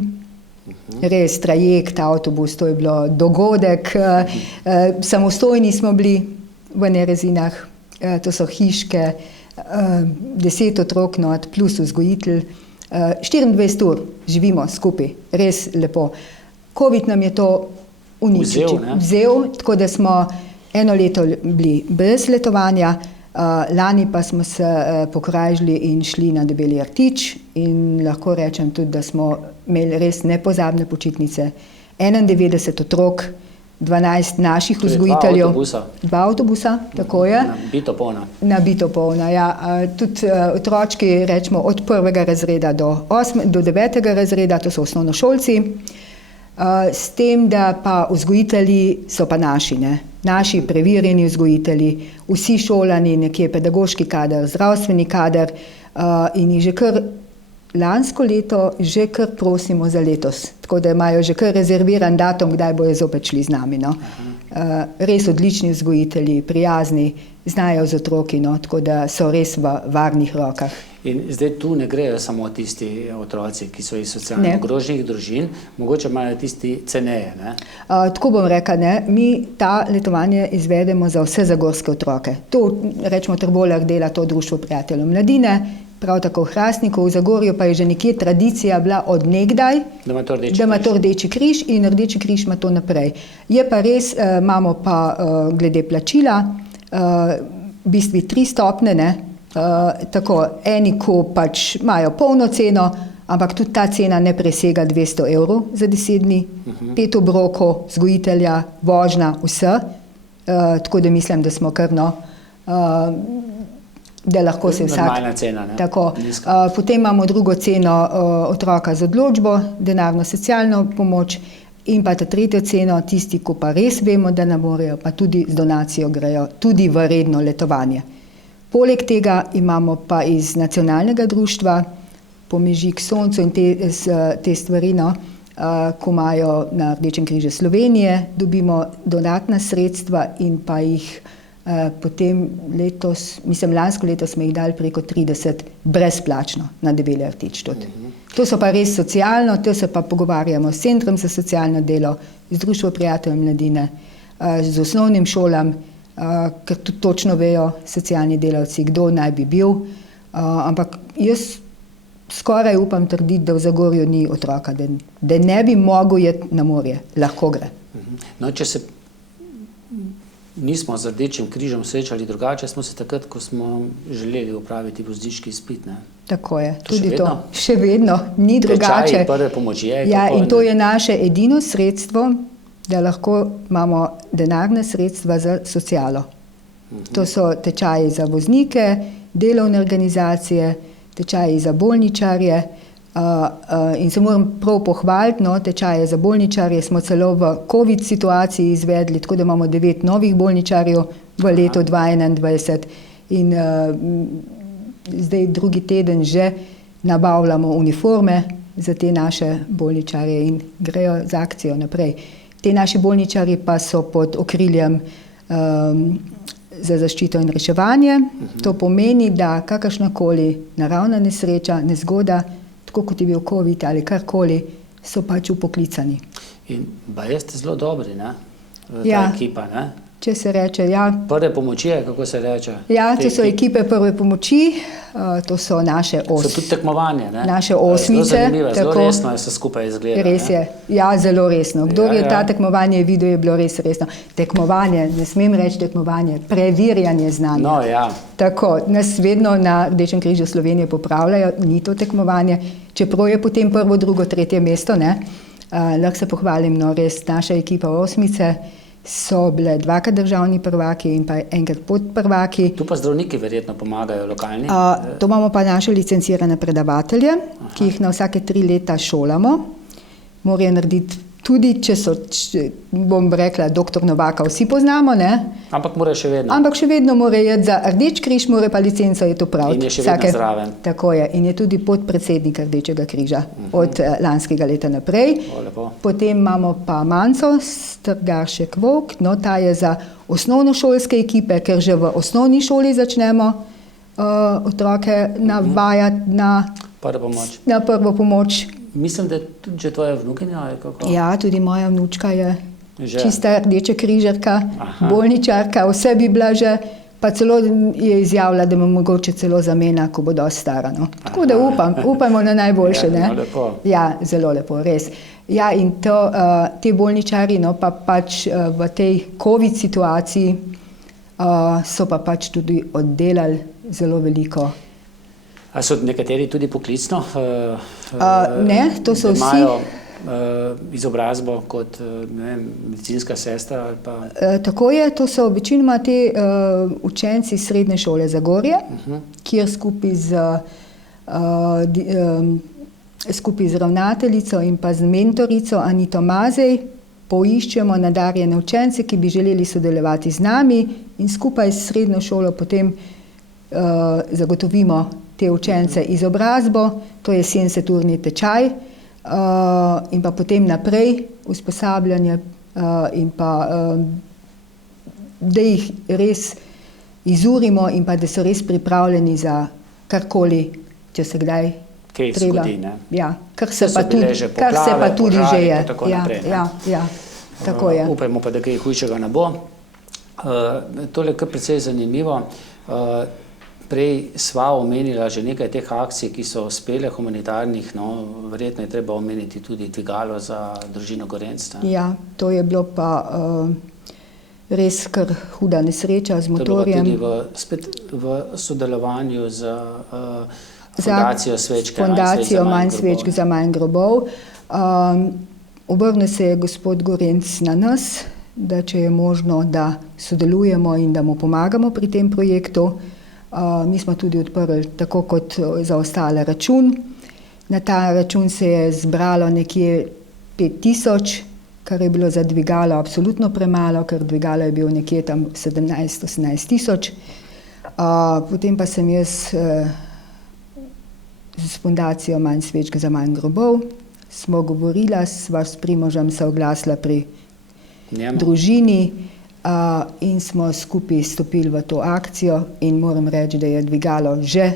Res, trajekt, avtobus, to je bilo dogodek. Samostojni smo bili v Nerezinah, to so hiške, 10 otrok not, plus vzgojitelj. 24 ur živimo skupaj, res lepo. Covid nam je to uničil, Vzel, ne? vzel, tako da smo eno leto bili brez letovanja, lani pa smo se pokrajžili in šli na Debeli rtič in lahko rečem tudi, da smo imeli res nepozabne počitnice. 91 otrok, 12 naših vzgojiteljev. Dva avtobusa, tako je. Nabito polna, ja. Tudi otročki, rečemo, od 1. razreda do 9. razreda, to so osnovnošolci. S tem, da pa vzgojitelji so pa naši, ne? Naši preverjeni vzgojitelji, vsi šolani, nekje pedagoški kader, zdravstveni kader in jih že kar lansko leto že kar prosimo za letos, tako da imajo že kar rezerviran datum, kdaj bojo zopet šli z nami. No. Res odlični vzgojitelji, prijazni, znajo z otroki, no, tako da so res v varnih rokah. In zdaj tu ne grejo samo tisti otroci, ki so iz socialno ogroženih družin, mogoče imajo tisti ceneje, ne? Tako bom rekla, ne. Mi ta letovanje izvedemo za vse zagorske otroke. To, rečemo, Trbovljah dela to Društvo prijateljev mladine, prav tako v Hrastniku, v Zagorju pa je že nekje tradicija bila od nekdaj, da ima to Rdeči križ in Rdeči križ ima to naprej. Je pa res, imamo pa glede plačila, v bistvu 3 stopnje, ne. Tako, eni, ko pač imajo polno ceno, ampak tudi ta cena ne presega 200 evrov za 10 dni, 5 obrokov, vzgojitelja, vožnja, vse. Tako da mislim, da smo kar, no, da lahko se vsak... Normalna cena, ne? Tako. Potem imamo drugo ceno otroka z odločbo, denarno socialno pomoč in pa ta tretjo ceno, tisti, ko pa res vemo, da ne morejo, pa tudi z donacijo grejo tudi v redno letovanje. Poleg tega imamo pa iz nacionalnega društva Pomeži k soncu in te stvari, no, ko imajo na Rdečem križu Slovenije, dobimo donatna sredstva in pa jih potem letos, lansko leto smo jih dali preko 30 brezplačno na Debeli rtič tudi. To so pa res socialno, to se pa pogovarjamo s Centrom za socialno delo, z Društvom prijateljev mladine, z osnovnim šolam, ker tudi točno vejo socialni delavci, kdo naj bi bil, ampak jaz skoraj upam trditi, da v Zagorju ni otroka, da ne bi mogel iti na morje, lahko gre. No, če se nismo z Rdečim križem srečali drugače, smo se takrat, ko smo želeli opraviti vozniški izpit, ne? Tako je, tudi to. Še vedno, ni drugače. Tečaji prve pomoči je. Ja, in to je naše edino sredstvo, da lahko imamo denarne sredstva za socialo. To so tečaji za voznike, delovne organizacije, tečaji za bolničarje in se moram prav pohvaliti, no, tečaje za bolničarje smo celo v COVID situaciji izvedli, tako da imamo 9 novih bolničarjev v letu 2021 in zdaj drugi teden že nabavljamo uniforme za te naše bolničarje in grejo z akcijo naprej. Te naši bolničarji pa so pod okriljem za zaščito in reševanje. To pomeni, da kakršnakoli naravna nesreča, nezgoda, tako kot je bil COVID ali karkoli, so pač upoklicani. In baje ste zelo dobri, ne? Ta ekipa, ne? Če se reče, ja. Prve pomoči, kako se reče? Ja, to so ekipe prve pomoči, to so naše So tudi tekmovanje, ne? Naše osmice. Zelo zanimivo, zelo resno je se skupaj izgleda. Res je, ja, zelo resno. Kdor je ta tekmovanje videl, je bilo res resno. Tekmovanje, ne smem reči tekmovanje, preverjanje znanja. No, ja. Tako, nas vedno na Rdečem križu Slovenije popravljajo, ni to tekmovanje, čeprav je potem 1., 2., 3. mesto, ne? Lahko se pohvalim, no, res naša ekipa osmice so bile 2-krat državni prvaki in pa enkrat podprvaki. Tu pa zdravniki verjetno pomagajo lokalni? To imamo pa naše licencirane predavatelje, ki jih na vsake 3 leta šolamo. Morajo narediti tudi, če so, bom rekla, doktor Novaka vsi poznamo, ne? Ampak mora še vedno. Ampak še vedno mora iti za Rdeč križ, mora pa licenco je to prav. In je še vedno zraven. Tako je. In je tudi podpredsednik Rdečega križa od lanskega leta naprej. Potem imamo pa Manco, Strgaršek Vok, no, ta je za osnovnošolske ekipe, ker že v osnovni šoli začnemo otroke navajati na prvo pomoč. Mislim, da je tudi že tvoja vnukinja, ali kako? Ja, tudi moja vnučka je čista rdeča križarka, bolničarka, vse bi bila že, Pa celo je izjavila, da me mogoče celo zamena, ko bo dosti stara. No. Tako da upamo na najboljše. Ja, Ne? no, lepo. Ja, zelo lepo, res. Ja, in te bolničarji, no, pa pač v tej COVID situaciji so pa pač tudi oddelali zelo veliko. A so nekateri tudi poklicno? Ne, to so vsi. Imajo izobrazbo kot ne vem, medicinska sestra ali pa... Tako je, to so večinoma te učenci srednje šole Zagorje, kjer skupaj z ravnateljico in pa z mentorico Anito Mazej poiščemo nadarjene učence, ki bi želeli sodelovati z nami in skupaj s srednjo šolo potem zagotovimo te učence izobrazbo, to je 70-urni tečaj, in pa potem naprej usposabljanje in pa da jih res izurimo in pa da so res pripravljeni za karkoli, če se kdaj Kaj treba. zgodi, ne? Ja, kar se So pa bile tudi, že kar se pa poplave, tudi požari že je. in tako naprej, ne? Ja, tako je. Upajmo pa, da kaj hujšega ne bo. Tole je kar precej zanimivo. Prej sva omenila že nekaj teh akcij, ki so uspele humanitarnih, no, verjetno je treba omeniti tudi dvigalo za družino Gorenc. Ja, to je bilo pa res kar huda nesreča z motorjem. To je bilo tudi spet v sodelovanju z Fundacijo Svečke. Fundacijo Manj svečk za manj grobov. Obrnil se je gospod Gorenc na nas, da če je možno, da sodelujemo in da mu pomagamo pri tem projektu. Mi smo tudi odprli, tako kot za ostale, račun. Na ta račun se je zbralo nekje 5000, kar je bilo za dvigalo absolutno premalo, ker dvigalo je bil nekje tam 17-18 tisoč. Potem pa sem jaz s Fundacijo Manj svečk za manj grobov smo govorila, sva s Primožem se oglasila pri družini in smo skupaj stopili v to akcijo in moram reči, da je dvigalo že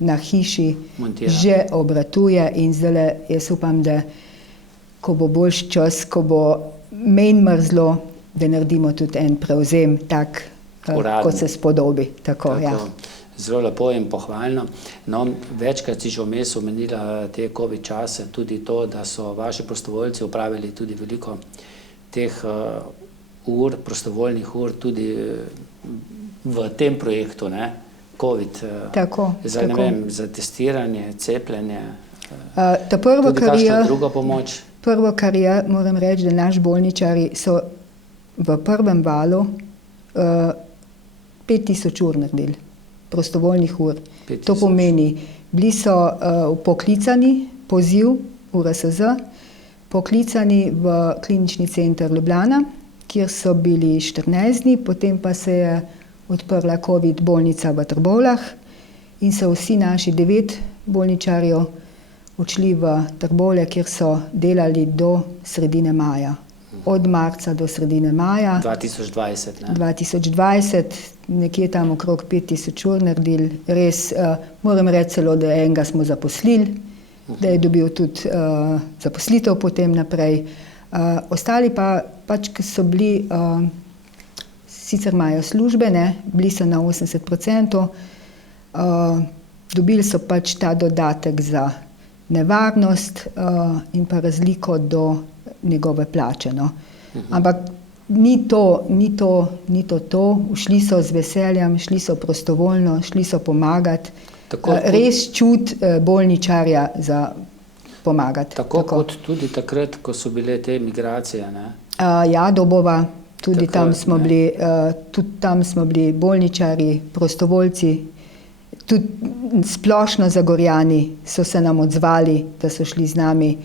na hiši, že obratuje in zdaj jaz upam, da ko bo boljši čas, ko bo manj mrzlo, da naredimo tudi en prevzem tak, kot se spodobi. Tako. Ja. Zelo lepo in pohvalno. No, večkrat si že vmes omenila te COVID čase, tudi to, da so vaši prostovoljci opravili tudi veliko teh ur, prostovoljnih ur, tudi v tem projektu, ne, COVID. Tako. Za, ne vem, za testiranje, cepljenje, tudi kakšno drugo pomoč. Prvo, kar je, moram reči, da naši bolničari so v prvem valu 5000 ur naredili, prostovoljnih ur. To pomeni, bili so poklicani, poziv URSZ, poklicani v klinični center Ljubljana, kjer so bili 14 dni, potem pa se je odprla COVID bolnica v Trbovljah in so vsi naši 9 bolničarjev odšli v Trbovlje, kjer so delali do sredine maja. Od marca do sredine maja. 2020, ne? 2020, nekje tam okrog 5000 ur naredili. Res, moram reči celo, da enega smo zaposlili, da je dobil tudi zaposlitev potem naprej. Ostali pa pač, ki so bili, sicer imajo službe, ne, bili so na 80%, dobili so pač ta dodatek za nevarnost in pa razliko do njegove plače. No. Ampak ni to, šli so z veseljem, šli so prostovoljno, šli so pomagati, res čut bolničarja za pomagati. Tako kot tudi takrat, ko so bile te migracije, ne? Ja, Dobova, tudi Takrat, tam smo bili bolničari, prostovoljci, tudi splošno Zagorjani so se nam odzvali, da so šli z nami.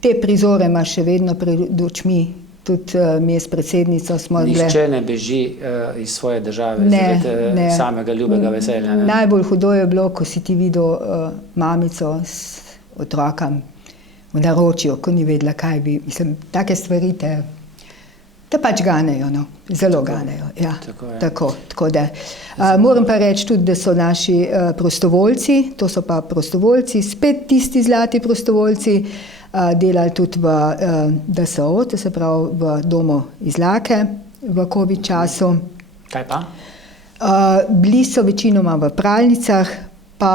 Te prizore ima še vedno pred očmi, tudi mi s predsednico smo Nihče ne beži iz svoje države, zaradi samega ljubega veselja. Ne? Najbolj hudo je bilo, ko si ti videl mamico s otrokom v naročju, ko ni vedela, kaj bi. Mislim, take stvari te pač ganejo, no. Zelo ganejo. Ja. Tako da. Moram pa reči tudi, da so naši prostovoljci, to so pa prostovoljci, spet tisti zlati prostovoljci, delali tudi v DSO, to se pravi v domu Izlake, v COVID času. Kaj pa? Bili so večinoma v pralnicah, pa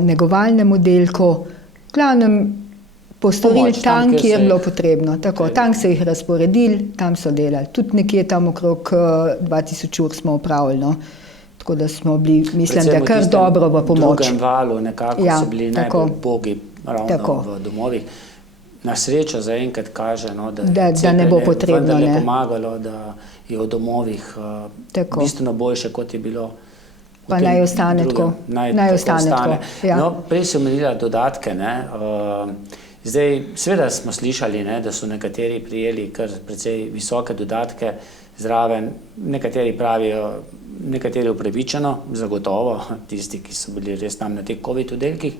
negovalnem oddelku, v glavnem postorili Pomoč tam, tam, kjer kjer se je bilo jih- potrebno. Tako, tam so jih razporedili, tam so delali. Tudi nekje tam okrog 2000 ur smo opravili. No. Tako da smo bili, mislim, Predvsem da v kar tistem dobro v pomoč. drugem valu nekako Ja, so bili tako. najbolj ubogi ravno Tako. v domovih. Na srečo zaenkrat kaže, no, da, Da je ne bo cepljenje potrebno, vendarle ne. pomagalo, da je v domovih Tako. bistveno boljše, kot je bilo. v Pa tem naj ostane drugem. tako. Naj tako ostane tako, ja. No, prej si omenila dodatke. Ne? Zdaj, seveda smo slišali, ne, da so nekateri prijeli kar precej visoke dodatke zraven. Nekateri pravijo, nekateri upravičeno, zagotovo, tisti, ki so bili res tam na teh COVID oddelkih.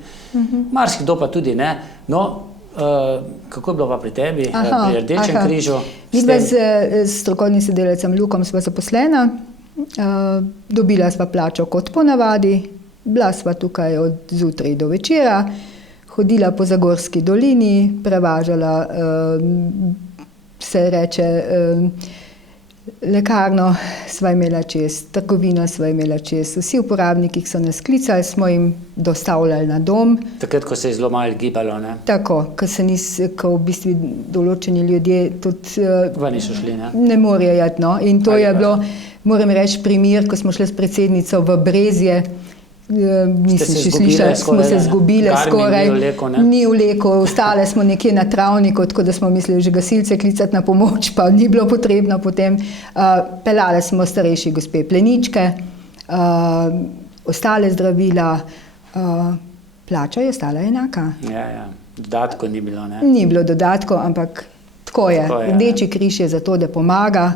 Marsikdo pa tudi ne. No, kako je bilo pa pri tebi, pri Rdečem križu? Midva s strokovnim sodelavcem Lukom sva zaposlena, dobila sva plačo kot ponavadi, bila sva tukaj od zjutraj do večera, hodila po Zagorski dolini, prevažala, se reče, lekarno sva imela čez, trgovino sva imela čez, vsi uporabniki, ki so nas klicali, smo jim dostavljali na dom. Takrat, ko se je zelo malo gibalo, ne? Tako, ko v bistvu določeni ljudje tudi Ven niso šli, ne? ne morejo jeti. No. In to Ali je pa- bilo, moram reči, primer, ko smo šli s predsednico v Brezje. Nisem se še izgubile slišala, smo skoraj, se ne? zgubile Garmin skoraj. ni vlekel, ne? Ni vlekel, ostale smo nekje na travniku, tako da smo mislili že gasilce klicati na pomoč, pa ni bilo potrebno potem. Peljale smo starejši gospe pleničke, ostale zdravila, plača je ostala enaka. Ja. Dodatkov ni bilo, ne? Ni bilo dodatkov, ampak tako je. Tako je, Rdeči križ je zato, da pomaga.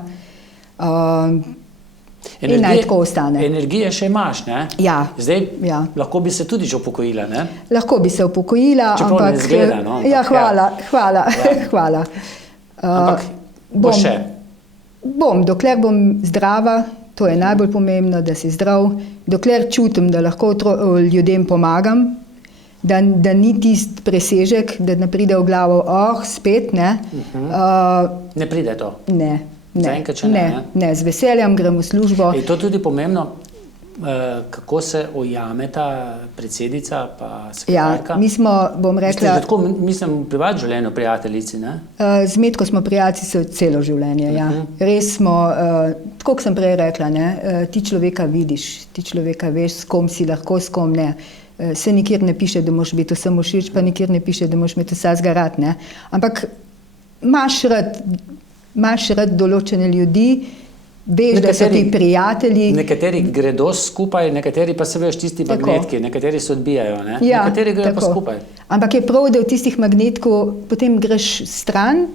In naj tako ostane. Energije še imaš, ne? Ja. Zdaj, Ja. lahko bi se tudi že upokojila, ne? Lahko bi se upokojila, Čeprav ne ampak izgleda, no, ampak ja, hvala. Ja. Hvala. Ampak bo še. Bom, dokler bom zdrava, to je najbolj pomembno, da si zdrav, dokler čutim, da lahko ljudem pomagam, da ni tisti presežek, da ne pride v glavo, spet ne. Ne pride to. Ne. Zaenkrat še ne, Ne, z veseljem grem v službo. Je to tudi pomembno, kako se ujame ta predsednica pa sekretarka? Ja, mi smo, bom Ste rekla, že tako, mislim, v privat življenju prijateljici, ne? z Metko smo prijatelji celo življenje. Ja. Res smo, tako kot sem prej rekla, ne, ti človeka vidiš, ti človeka veš, s kom si lahko, s kom ne. Se nikjer ne piše, da moraš biti vsem všeč, pa nikjer ne piše, da moraš imeti vsega rad. Ne. Ampak imaš rad določene ljudi, veš, da so ti prijatelji. Nekateri gredo skupaj, nekateri pa se veš tisti Tako. magnetki, nekateri se odbijajo, ne? Ja, Nekateri gredo pa tako. skupaj. Ampak je prav, da v tistih magnetkov potem greš stran,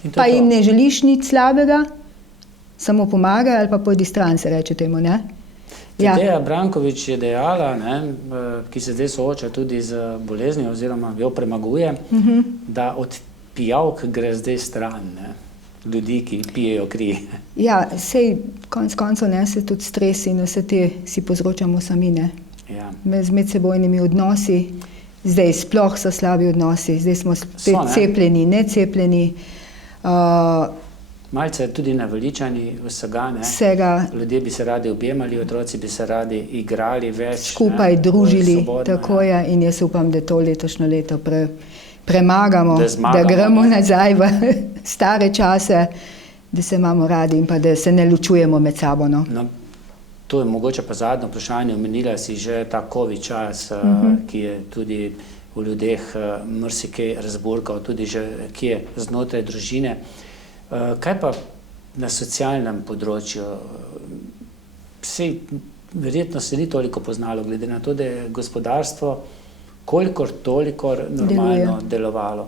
In to pa je to. jim ne želiš nič slabega, samo pomagaj ali pa pojdi stran, se reče temu. Ne? Ja. Teja Brankovič je dejala, ne, ki se zdaj sooča tudi z boleznijo oziroma jo premaguje, da od pijavk gre zdaj stran, ne? Ljudi, ki pijejo kri. Ja, sej konec koncev ne, se tudi stres in vse te si povzročamo sami. Ne? Ja. Z medsebojnimi odnosi, zdaj sploh so slabi odnosi, zdaj smo spet So, ne? cepljeni, necepljeni, Malce tudi naveličani vsega, ne? vsega Ljudje bi se radi objemali, otroci bi se radi igrali več. skupaj ne? družili, Svobodno, tako je, in jaz upam, da to letošnje leto premagamo, Da zmagamo, da gremo ne. nazaj v stare čase, da se imamo radi in pa da se ne ločujemo med sabo. No. No, to je mogoče pa zadnje vprašanje. Omenila si že ta COVID čas, ki je tudi v ljudeh marsikaj razburkal, tudi že kje znotraj družine. Kaj pa na socialnem področju? Sej, verjetno se ni toliko poznalo, glede na to, da je gospodarstvo kolikor toliko normalno delovalo.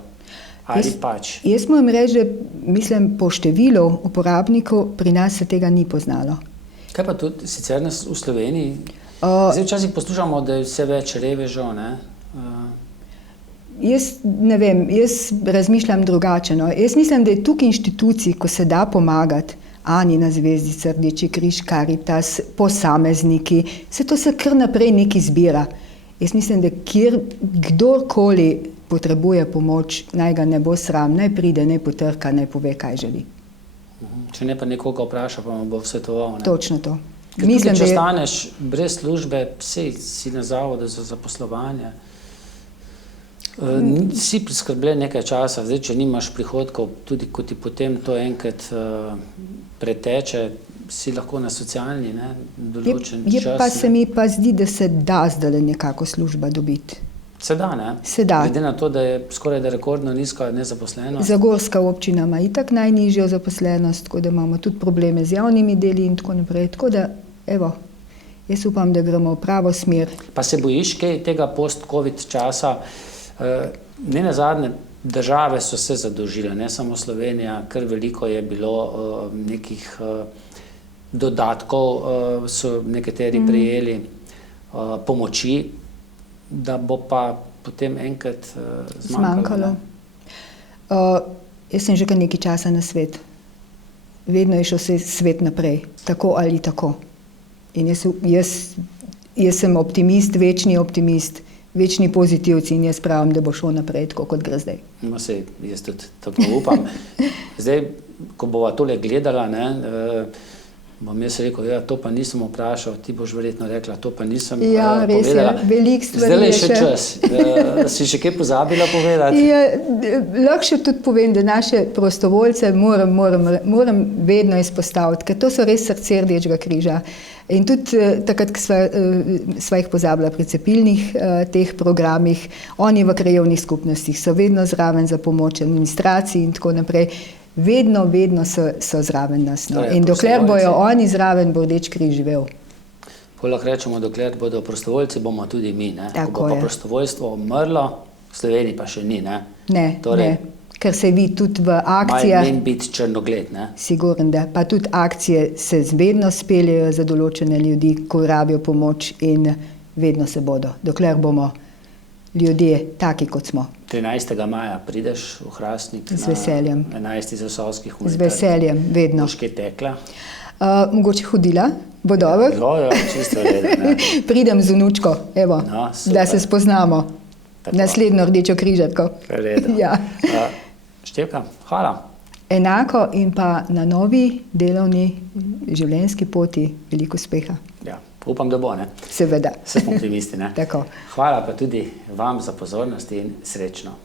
Ali pač? Jaz moram reči, da mislim, po številu uporabnikov pri nas se tega ni poznalo. Kaj pa tudi sicer nas v Sloveniji? Zdaj včasih poslušamo, da je vse več revežev, ne? Jaz ne vem, jaz razmišljam drugače. No. Jaz mislim, da je tukaj inštitucij, ko se da pomagati, Anina zvezdica, Rdeči križ, Karitas, posamezniki, se to se kar naprej nekaj zbira. Jaz mislim, da kdorkoli potrebuje pomoč, naj ga ne bo sram, naj pride, naj potrka, naj pove, kaj želi. Če ne pa nekoga vpraša, pa mu bo svetoval. Ne? Točno to. Ker tudi, če ostaneš brez službe, si na zavodu za zaposlovanje, si priskrbljen nekaj časa, zdaj, če nimaš prihodkov, tudi ko ti potem to enkrat preteče, si lahko na socialni, ne, določen čas. Pa se mi pa zdi, da se da zdaj nekako služba dobiti. Se da, ne? Se da. Glede na to, da je skoraj da rekordno nizka nezaposlenost. Zagorska občina ima itak najnižjo zaposlenost, tako da imamo tudi probleme z javnimi deli in tako naprej. Tako da, evo, jaz upam, da gremo v pravo smer. Pa se bojiš kaj tega post-covid časa? Ne nazadnje, države so se zadolžile, ne samo Slovenija, kar veliko je bilo nekih dodatkov, so nekateri prejeli pomoči, da bo pa potem enkrat zmanjkalo. Jaz sem že kar nekaj časa na svet. Vedno je šel svet naprej, tako ali tako. In jaz sem optimist, večni pozitivci in jaz pravim, da bo šlo naprej, tako kot gre zdaj. No, sej, jaz tudi tako upam. Zdaj, ko bova tole gledala, ne, bom jaz rekel, ja, to pa nisem vprašal, ti boš verjetno rekla, to pa nisem povedala. Ja, res povedala. Je, veliko stvari zdaj je še čas. Si še kaj pozabila povedati? Ja, lahko še tudi povem, da naše prostovoljce moram vedno izpostaviti, ker to so res srce Rdečega križa. In tudi takrat, ko sva jih pozabila pri cepilnih teh programih, oni v krajevnih skupnostih so vedno zraven za pomoč administraciji in tako naprej. Vedno so zraven nas. No. In dokler bojo oni zraven, bo Rdeči križ živel. Lahko rečemo, dokler bodo prostovoljci, bomo tudi mi. Ne? Tako ko bo pa prostovoljstvo umrlo, v Sloveniji pa še ni. Ne, ne. Ker se vi tudi v akcijah... Manj biti črnogled, ne? Sigurno, da. Pa tudi akcije se vedno speljejo za določene ljudi, ko rabijo pomoč in vedno se bodo. Dokler bomo ljudje taki, kot smo. 13. maja prideš v Hrastnik z veseljem. Na 11. zasavskih humanitarnih. Z veseljem, vedno. Boš kaj tekla? Mogoče hodila, bo dobro. Ja, čisto vedno. Pridem z vnučko, evo, no, da se spoznamo. Tako. Naslednjo Rdečo križarko. Ja. Števka, hvala. Enako in pa na novi delovni življenjski poti veliko uspeha. Ja, upam, da bo, ne? Seveda. Se smo optimisti, ne? Tako. Hvala pa tudi vam za pozornost in srečno.